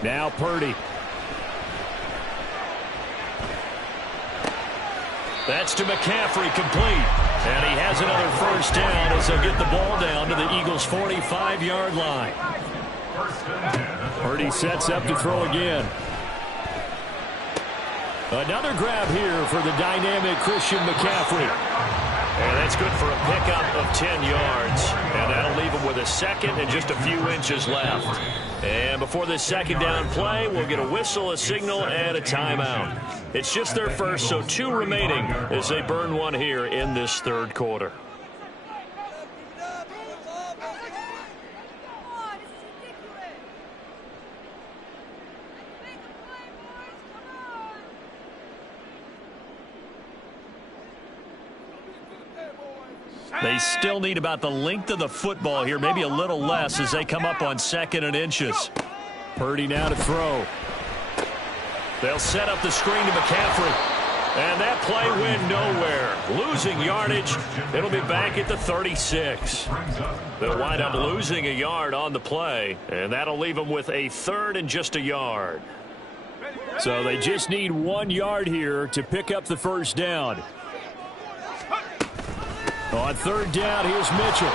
Now Purdy. That's to McCaffrey, complete. And he has another first down as they'll get the ball down to the Eagles' 45-yard line. Purdy sets up to throw again. Another grab here for the dynamic Christian McCaffrey. And that's good for a pickup of 10 yards. And that'll leave him with a second and just a few inches left. And before this second down play, we'll get a whistle, a signal, and a timeout. It's just their first, so 2 remaining as they burn one here in this third quarter. They still need about the length of the football here, maybe a little less as they come up on 2nd and inches. Purdy now to throw. They'll set up the screen to McCaffrey. And that play went nowhere. Losing yardage. It'll be back at the 36. They'll wind up losing a yard on the play, and that'll leave them with a 3rd and just a yard. So they just need 1 yard here to pick up the first down. On 3rd down, here's Mitchell.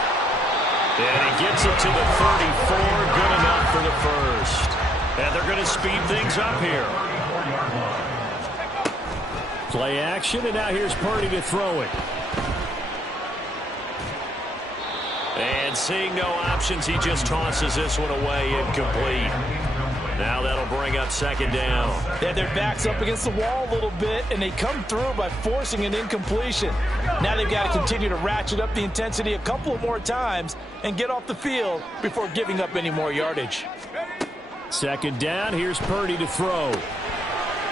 And he gets it to the 34. Good enough for the first. And they're going to speed things up here. Play action, and now here's Purdy to throw it. And seeing no options, he just tosses this one away, incomplete. Now that'll bring up 2nd down. Yeah, their back's up against the wall a little bit, and they come through by forcing an incompletion. Now they've got to continue to ratchet up the intensity a couple of more times and get off the field before giving up any more yardage. 2nd down, here's Purdy to throw.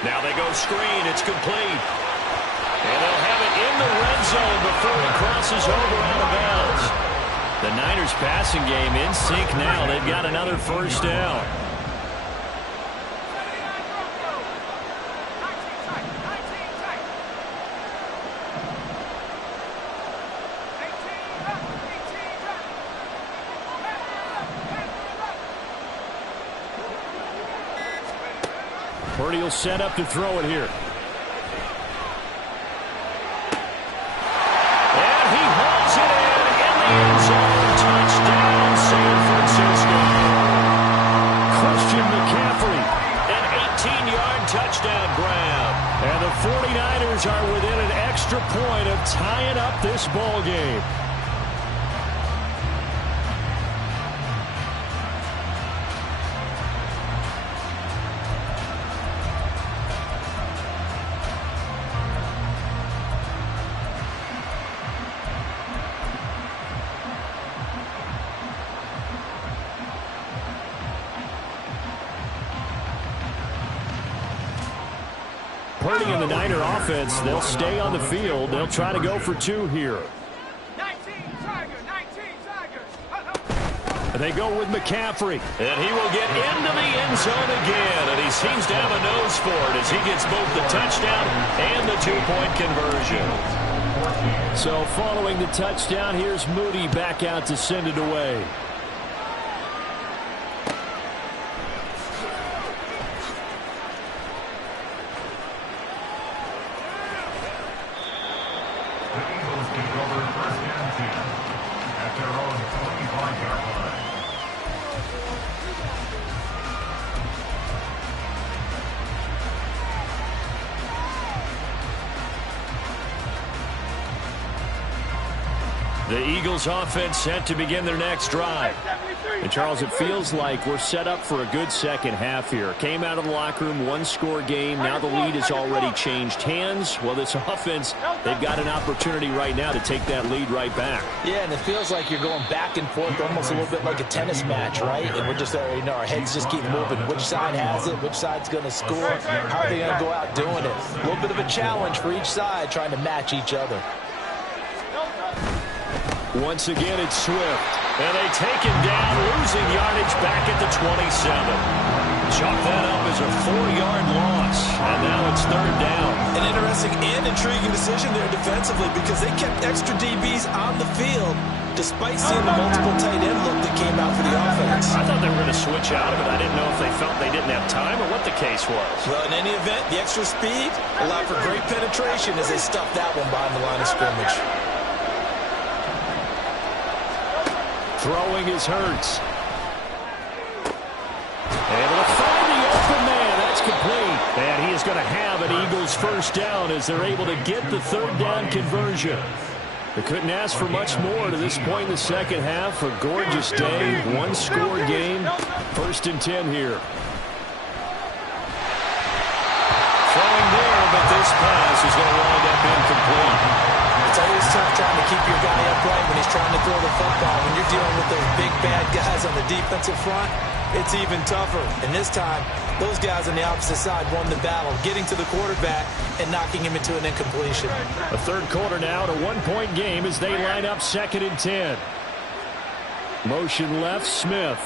Now they go screen. It's complete. And they'll have it in the red zone before he crosses over out of bounds. The Niners passing game in sync now. They've got another first down. Purdy will set up to throw it here. And he hauls it in the end zone. Touchdown, San Francisco. Christian McCaffrey. An 18-yard touchdown grab. And the 49ers are within an extra point of tying up this ball game. Purdy and the Niner offense, they'll stay on the field. They'll try to go for 2 here. 19 Tigers. And they go with McCaffrey. And he will get into the end zone again. And he seems to have a nose for it as he gets both the touchdown and the 2-point conversion. So following the touchdown, here's Moody back out to send it away. The Eagles offense set to begin their next drive. And Charles, it feels like we're set up for a good second half here. Came out of the locker room, 1-score game. Now the lead has already changed hands. Well, this offense, they've got an opportunity right now to take that lead right back. Yeah, and it feels like you're going back and forth almost a little bit like a tennis match, right? And we're just, our heads just keep moving. Which side has it? Which side's going to score? How are they going to go out doing it? A little bit of a challenge for each side trying to match each other. Once again, it's Swift. And they take him down, losing yardage back at the 27. Chalk that up as a 4-yard loss. And now it's 3rd down. An interesting and intriguing decision there defensively because they kept extra DBs on the field despite seeing the multiple tight end look that came out for the offense. I thought they were going to switch out of it. I didn't know if they felt they didn't have time or what the case was. Well, in any event, the extra speed allowed for great penetration as they stuffed that one behind the line of scrimmage. Throwing is Hurts. Able to find the open man. That's complete. And he is going to have an Eagles first down as they're able to get the 3rd down conversion. They couldn't ask for much more to this point in the second half. A gorgeous day, 1-score game. 1st and 10 here. Throwing there, but this pass is going to wind up incomplete. It's always tough trying to keep your guy upright when he's trying to throw the football. When you're dealing with those big, bad guys on the defensive front, it's even tougher. And this time, those guys on the opposite side won the battle, getting to the quarterback and knocking him into an incompletion. A 3rd quarter now, and a 1-point game as they line up 2nd and 10. Motion left, Smith.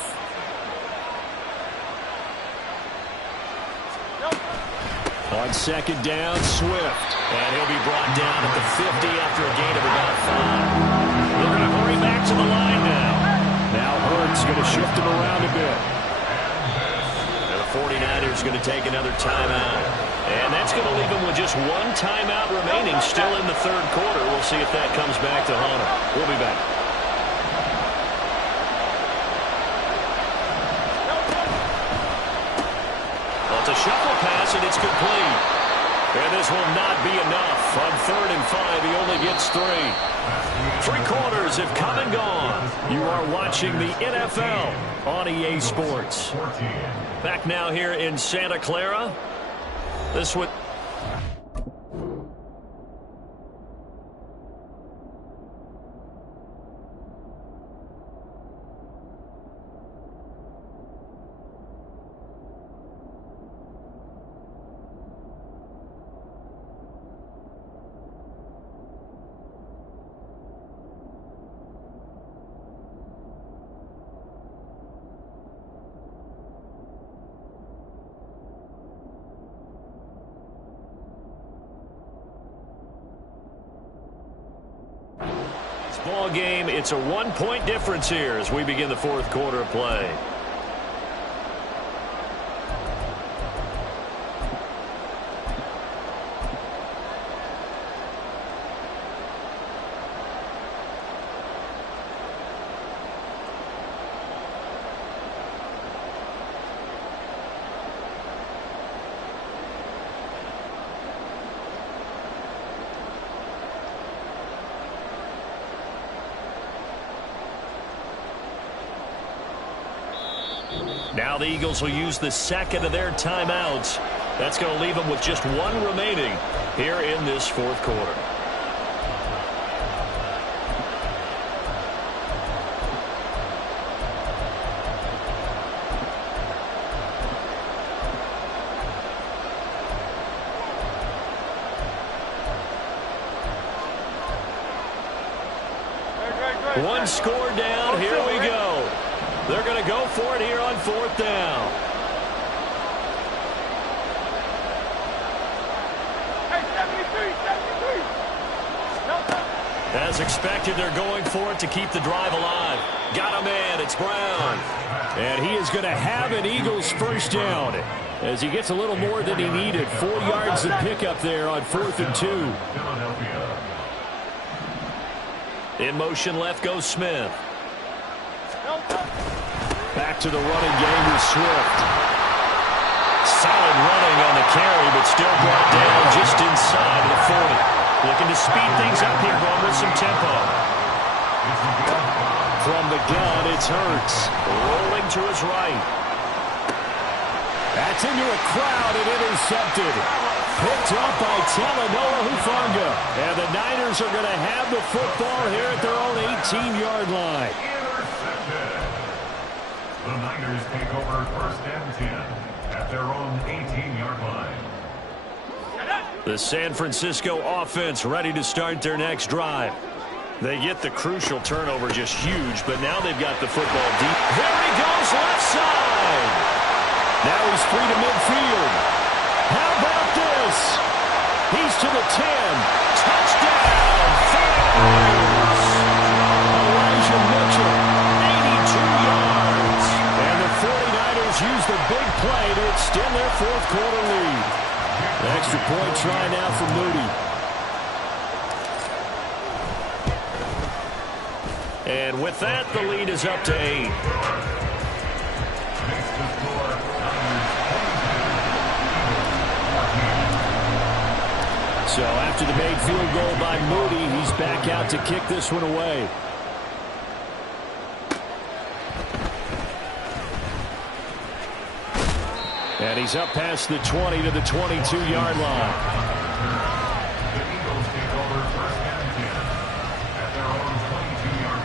On second down, Swift. And he'll be brought down at the 50 after a gain of about 5. They're going to hurry back to the line now. Now Hurts going to shift him around a bit. And the 49ers going to take another timeout. And that's going to leave them with just one timeout remaining still in the third quarter. We'll see if that comes back to haunt them. We'll be back. Well, it's a shuffle pass, and it's complete. And this will not be enough. On 3rd and 5, he only gets 3. 3 quarters have come and gone. You are watching the NFL on EA Sports. Back now here in Santa Clara. This would... ball game. It's a 1-point difference here as we begin the fourth quarter of play. Now the Eagles will use the second of their timeouts. That's going to leave them with just 1 remaining here in this fourth quarter. One score down. Here we go. They're going to go for it here on 4th down. As expected, they're going for it to keep the drive alive. Got a man. It's Brown. And he is going to have an Eagles first down as he gets a little more than he needed. 4 yards of pickup there on 4th and 2. In motion left goes Smith. Back to the running game with Swift. Solid running on the carry, but still brought down just inside of the 40. Looking to speed things up here, going with some tempo. From the gun, it's Hurts. Rolling to his right. That's into a crowd and intercepted. Picked up by Talanoa Hufanga. And the Niners are going to have the football here at their own 18-yard line. The Niners take over 1st and 10 at their own 18-yard line. The San Francisco offense ready to start their next drive. They get the crucial turnover, just huge, but now they've got the football deep. There he goes, left side. Now he's free to midfield. How about this? He's to the 10. Touchdown, Niners. Elijah Mitchell, 82 yards. And the 49ers use the big play to extend their fourth quarter lead. The extra point try now for Moody. And with that, the lead is up to 8. So after the made field goal by Moody, he's back out to kick this one away. And he's up past the 20 to the 22-yard line. The Eagles take over 1st and 10 at their own 22-yard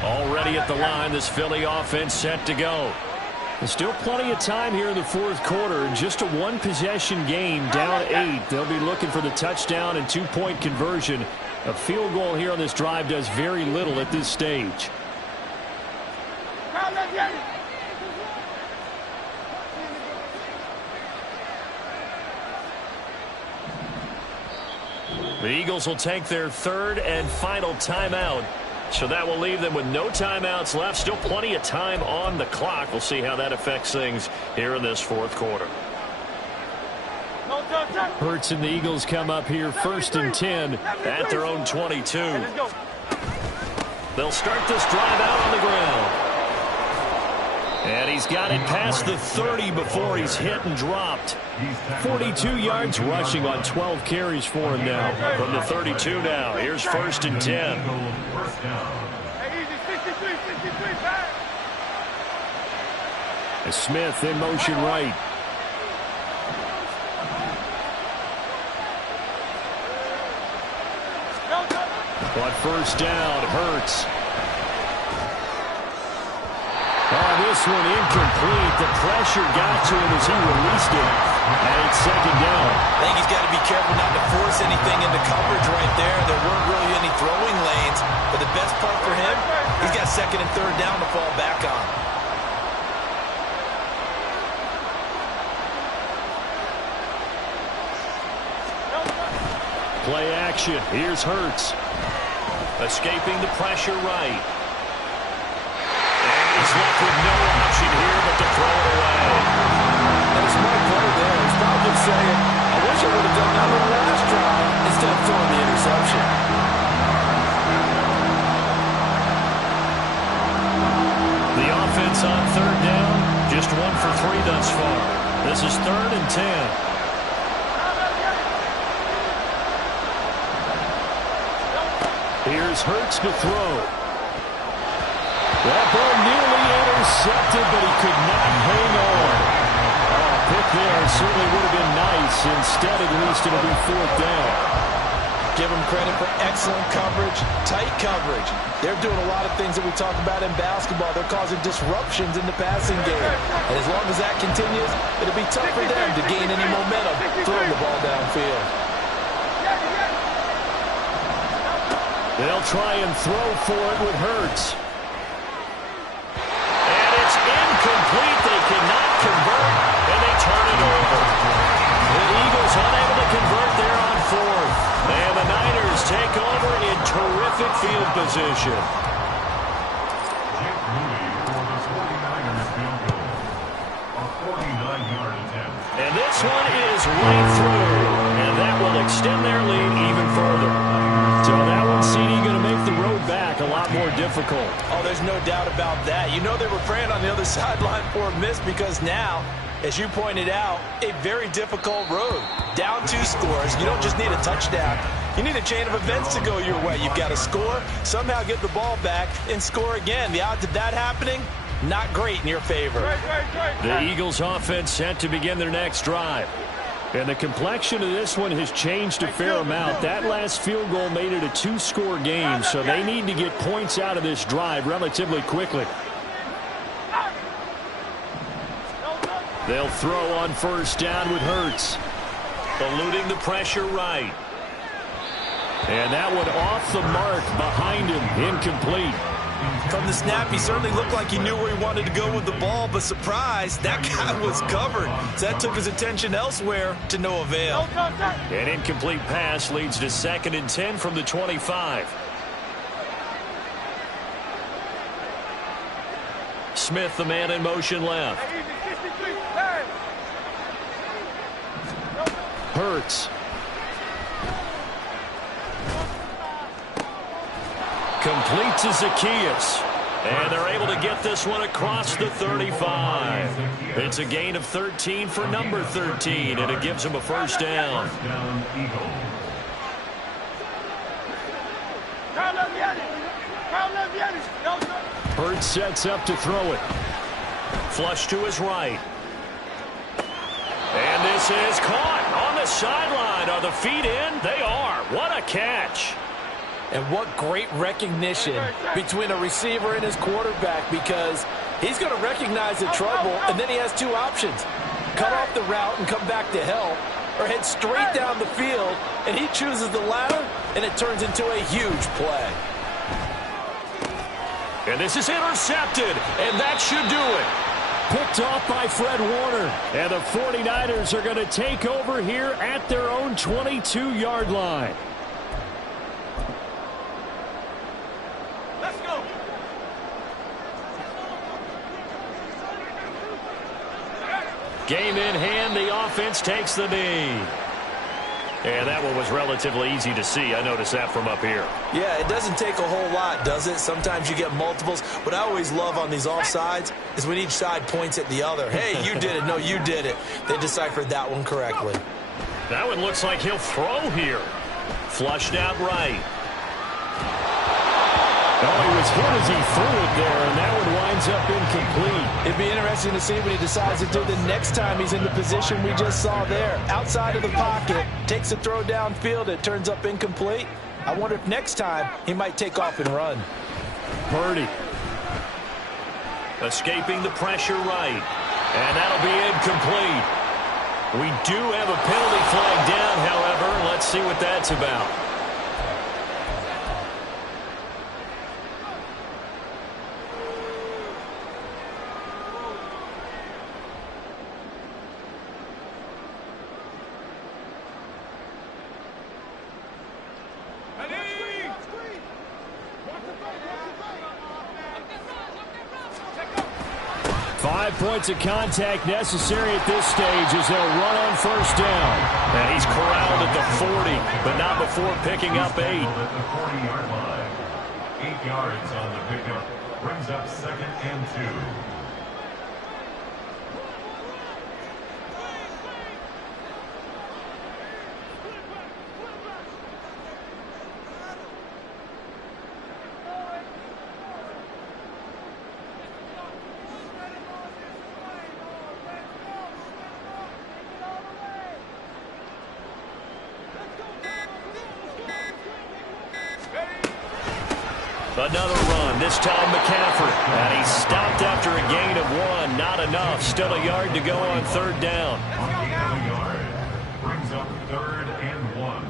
line. Already at the line, this Philly offense set to go. There's still plenty of time here in the fourth quarter. Just a one-possession game, down 8. They'll be looking for the touchdown and 2-point conversion. A field goal here on this drive does very little at this stage. The Eagles will take their third and final timeout. So that will leave them with no timeouts left. Still plenty of time on the clock. We'll see how that affects things here in this fourth quarter. Hurts and the Eagles come up here 1st and 10 at their own 22. They'll start this drive out on the ground. And he's got it past the 30 before he's hit and dropped. 42 yards rushing on 12 carries for him now. From the 32 now. Here's 1st and 10. Smith in motion right. On 1st down, Hurts. Oh, this one incomplete. The pressure got to him as he released it. And it's 2nd down. I think he's got to be careful not to force anything into coverage right there. There weren't really any throwing lanes. But the best part for him, he's got 2nd and 3rd down to fall back on. Play action. Here's Hurts. Escaping the pressure right. And he's left with no option here but to throw it away. And a smart play there. He's probably saying, I wish I would have done that on the last drive instead of throwing the interception. The offense on 3rd down, just 1 for 3 thus far. This is 3rd and 10. Here's Hurts to throw. That ball nearly intercepted, but he could not hang on. Oh, pick there certainly would have been nice. Instead, at least it'll be 4th down. Give them credit for excellent coverage, tight coverage. They're doing a lot of things that we talk about in basketball. They're causing disruptions in the passing game. And as long as that continues, it'll be tough for them to gain any momentum throwing the ball downfield. They'll try and throw for it with Hurts. And it's incomplete. They cannot convert, and they turn it over. The Eagles unable to convert there on 4th. And the Niners take over in terrific field position. Jake Moody for the 49ers field goal. A 49-yard attempt. And this one is right through, and that will extend their lead even further. So that one, CD, going to make the road back a lot more difficult. Oh, there's no doubt about that. You know they were praying on the other sideline for a miss because now, as you pointed out, a very difficult road. Down 2 scores. You don't just need a touchdown. You need a chain of events to go your way. You've got to score, somehow get the ball back, and score again. The odds of that happening, not great in your favor. The Eagles offense set to begin their next drive. And the complexion of this one has changed a fair amount. That last field goal made it a 2-score game, so they need to get points out of this drive relatively quickly. They'll throw on 1st down with Hurts. Eluding the pressure right. And that one off the mark behind him, incomplete. From the snap, he certainly looked like he knew where he wanted to go with the ball, but surprise, that guy was covered. So that took his attention elsewhere to no avail. An incomplete pass leads to 2nd and 10 from the 25. Smith, the man in motion left. Hurts. Complete to Zaccheaus. And they're able to get this one across the 35. It's a gain of 13 for number 13, and it gives them a 1st down. Hurts sets up to throw it. Flush to his right. And this is caught on the sideline. Are the feet in? They are. What a catch. And what great recognition between a receiver and his quarterback, because he's going to recognize the trouble, and then he has 2 options. Cut off the route and come back to help, or head straight down the field, and he chooses the latter, and it turns into a huge play. And this is intercepted, and that should do it. Picked off by Fred Warner. And the 49ers are going to take over here at their own 22-yard line. Game in hand, the offense takes the knee. And that one was relatively easy to see. I noticed that from up here. Yeah, it doesn't take a whole lot, does it? Sometimes you get multiples. What I always love on these offsides is when each side points at the other. Hey, you did it. No, you did it. They deciphered that one correctly. That one looks like he'll throw here. Flushed out right. Oh, he was hit as he threw it there, and that one winds up incomplete. It'd be interesting to see what he decides to do the next time he's in the position we just saw there. Outside of the pocket, takes a throw downfield, it turns up incomplete. I wonder if next time he might take off and run. Purdy. Escaping the pressure right. And that'll be incomplete. We do have a penalty flag down, however. Let's see what that's about. Points of contact necessary at this stage as they'll run on first down. And he's corralled at the 40, but not before picking up 8. At the 40-yard line. 8 yards on the pickup. Brings up 2nd and 2. Another run, this time McCaffrey. And he's stopped after a gain of 1. Not enough. Still a yard to go on third down. A yard. Brings up 3rd and 1.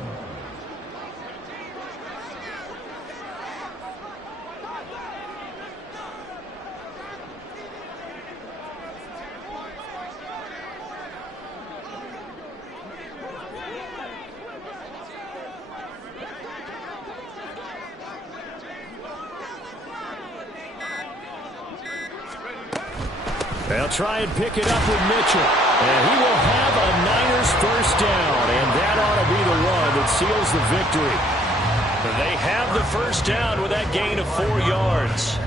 They'll try and pick it up with Mitchell. And he will have a Niners first down. And that ought to be the one that seals the victory. They have the first down with that gain of 4 yards.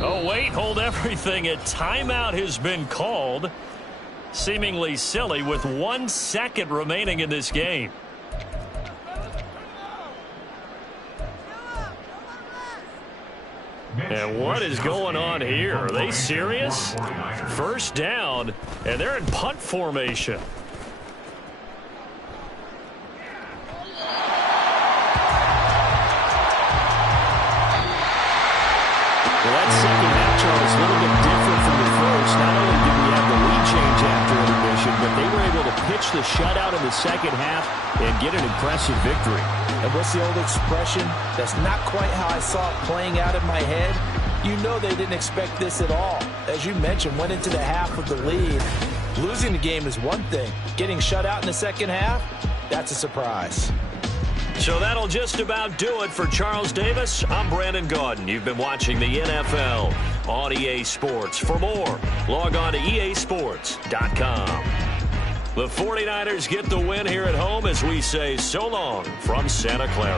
Oh, wait, hold everything. A timeout has been called. Seemingly silly with 1 second remaining in this game. And what is going on here? Are they serious? First down, and they're in punt formation. Well, that second half, Charles, a little bit different from the first. Not only did we have the lead change after intermission, but they were able to pitch the shutout in the second half and get an impressive victory. And what's the old expression? That's not quite how I saw it playing out in my head. You know they didn't expect this at all. As you mentioned, went into the half with the lead. Losing the game is one thing. Getting shut out in the second half, that's a surprise. So that'll just about do it for Charles Davis. I'm Brandon Gaudin. You've been watching the NFL on EA Sports. For more, log on to easports.com. The 49ers get the win here at home as we say so long from Santa Clara.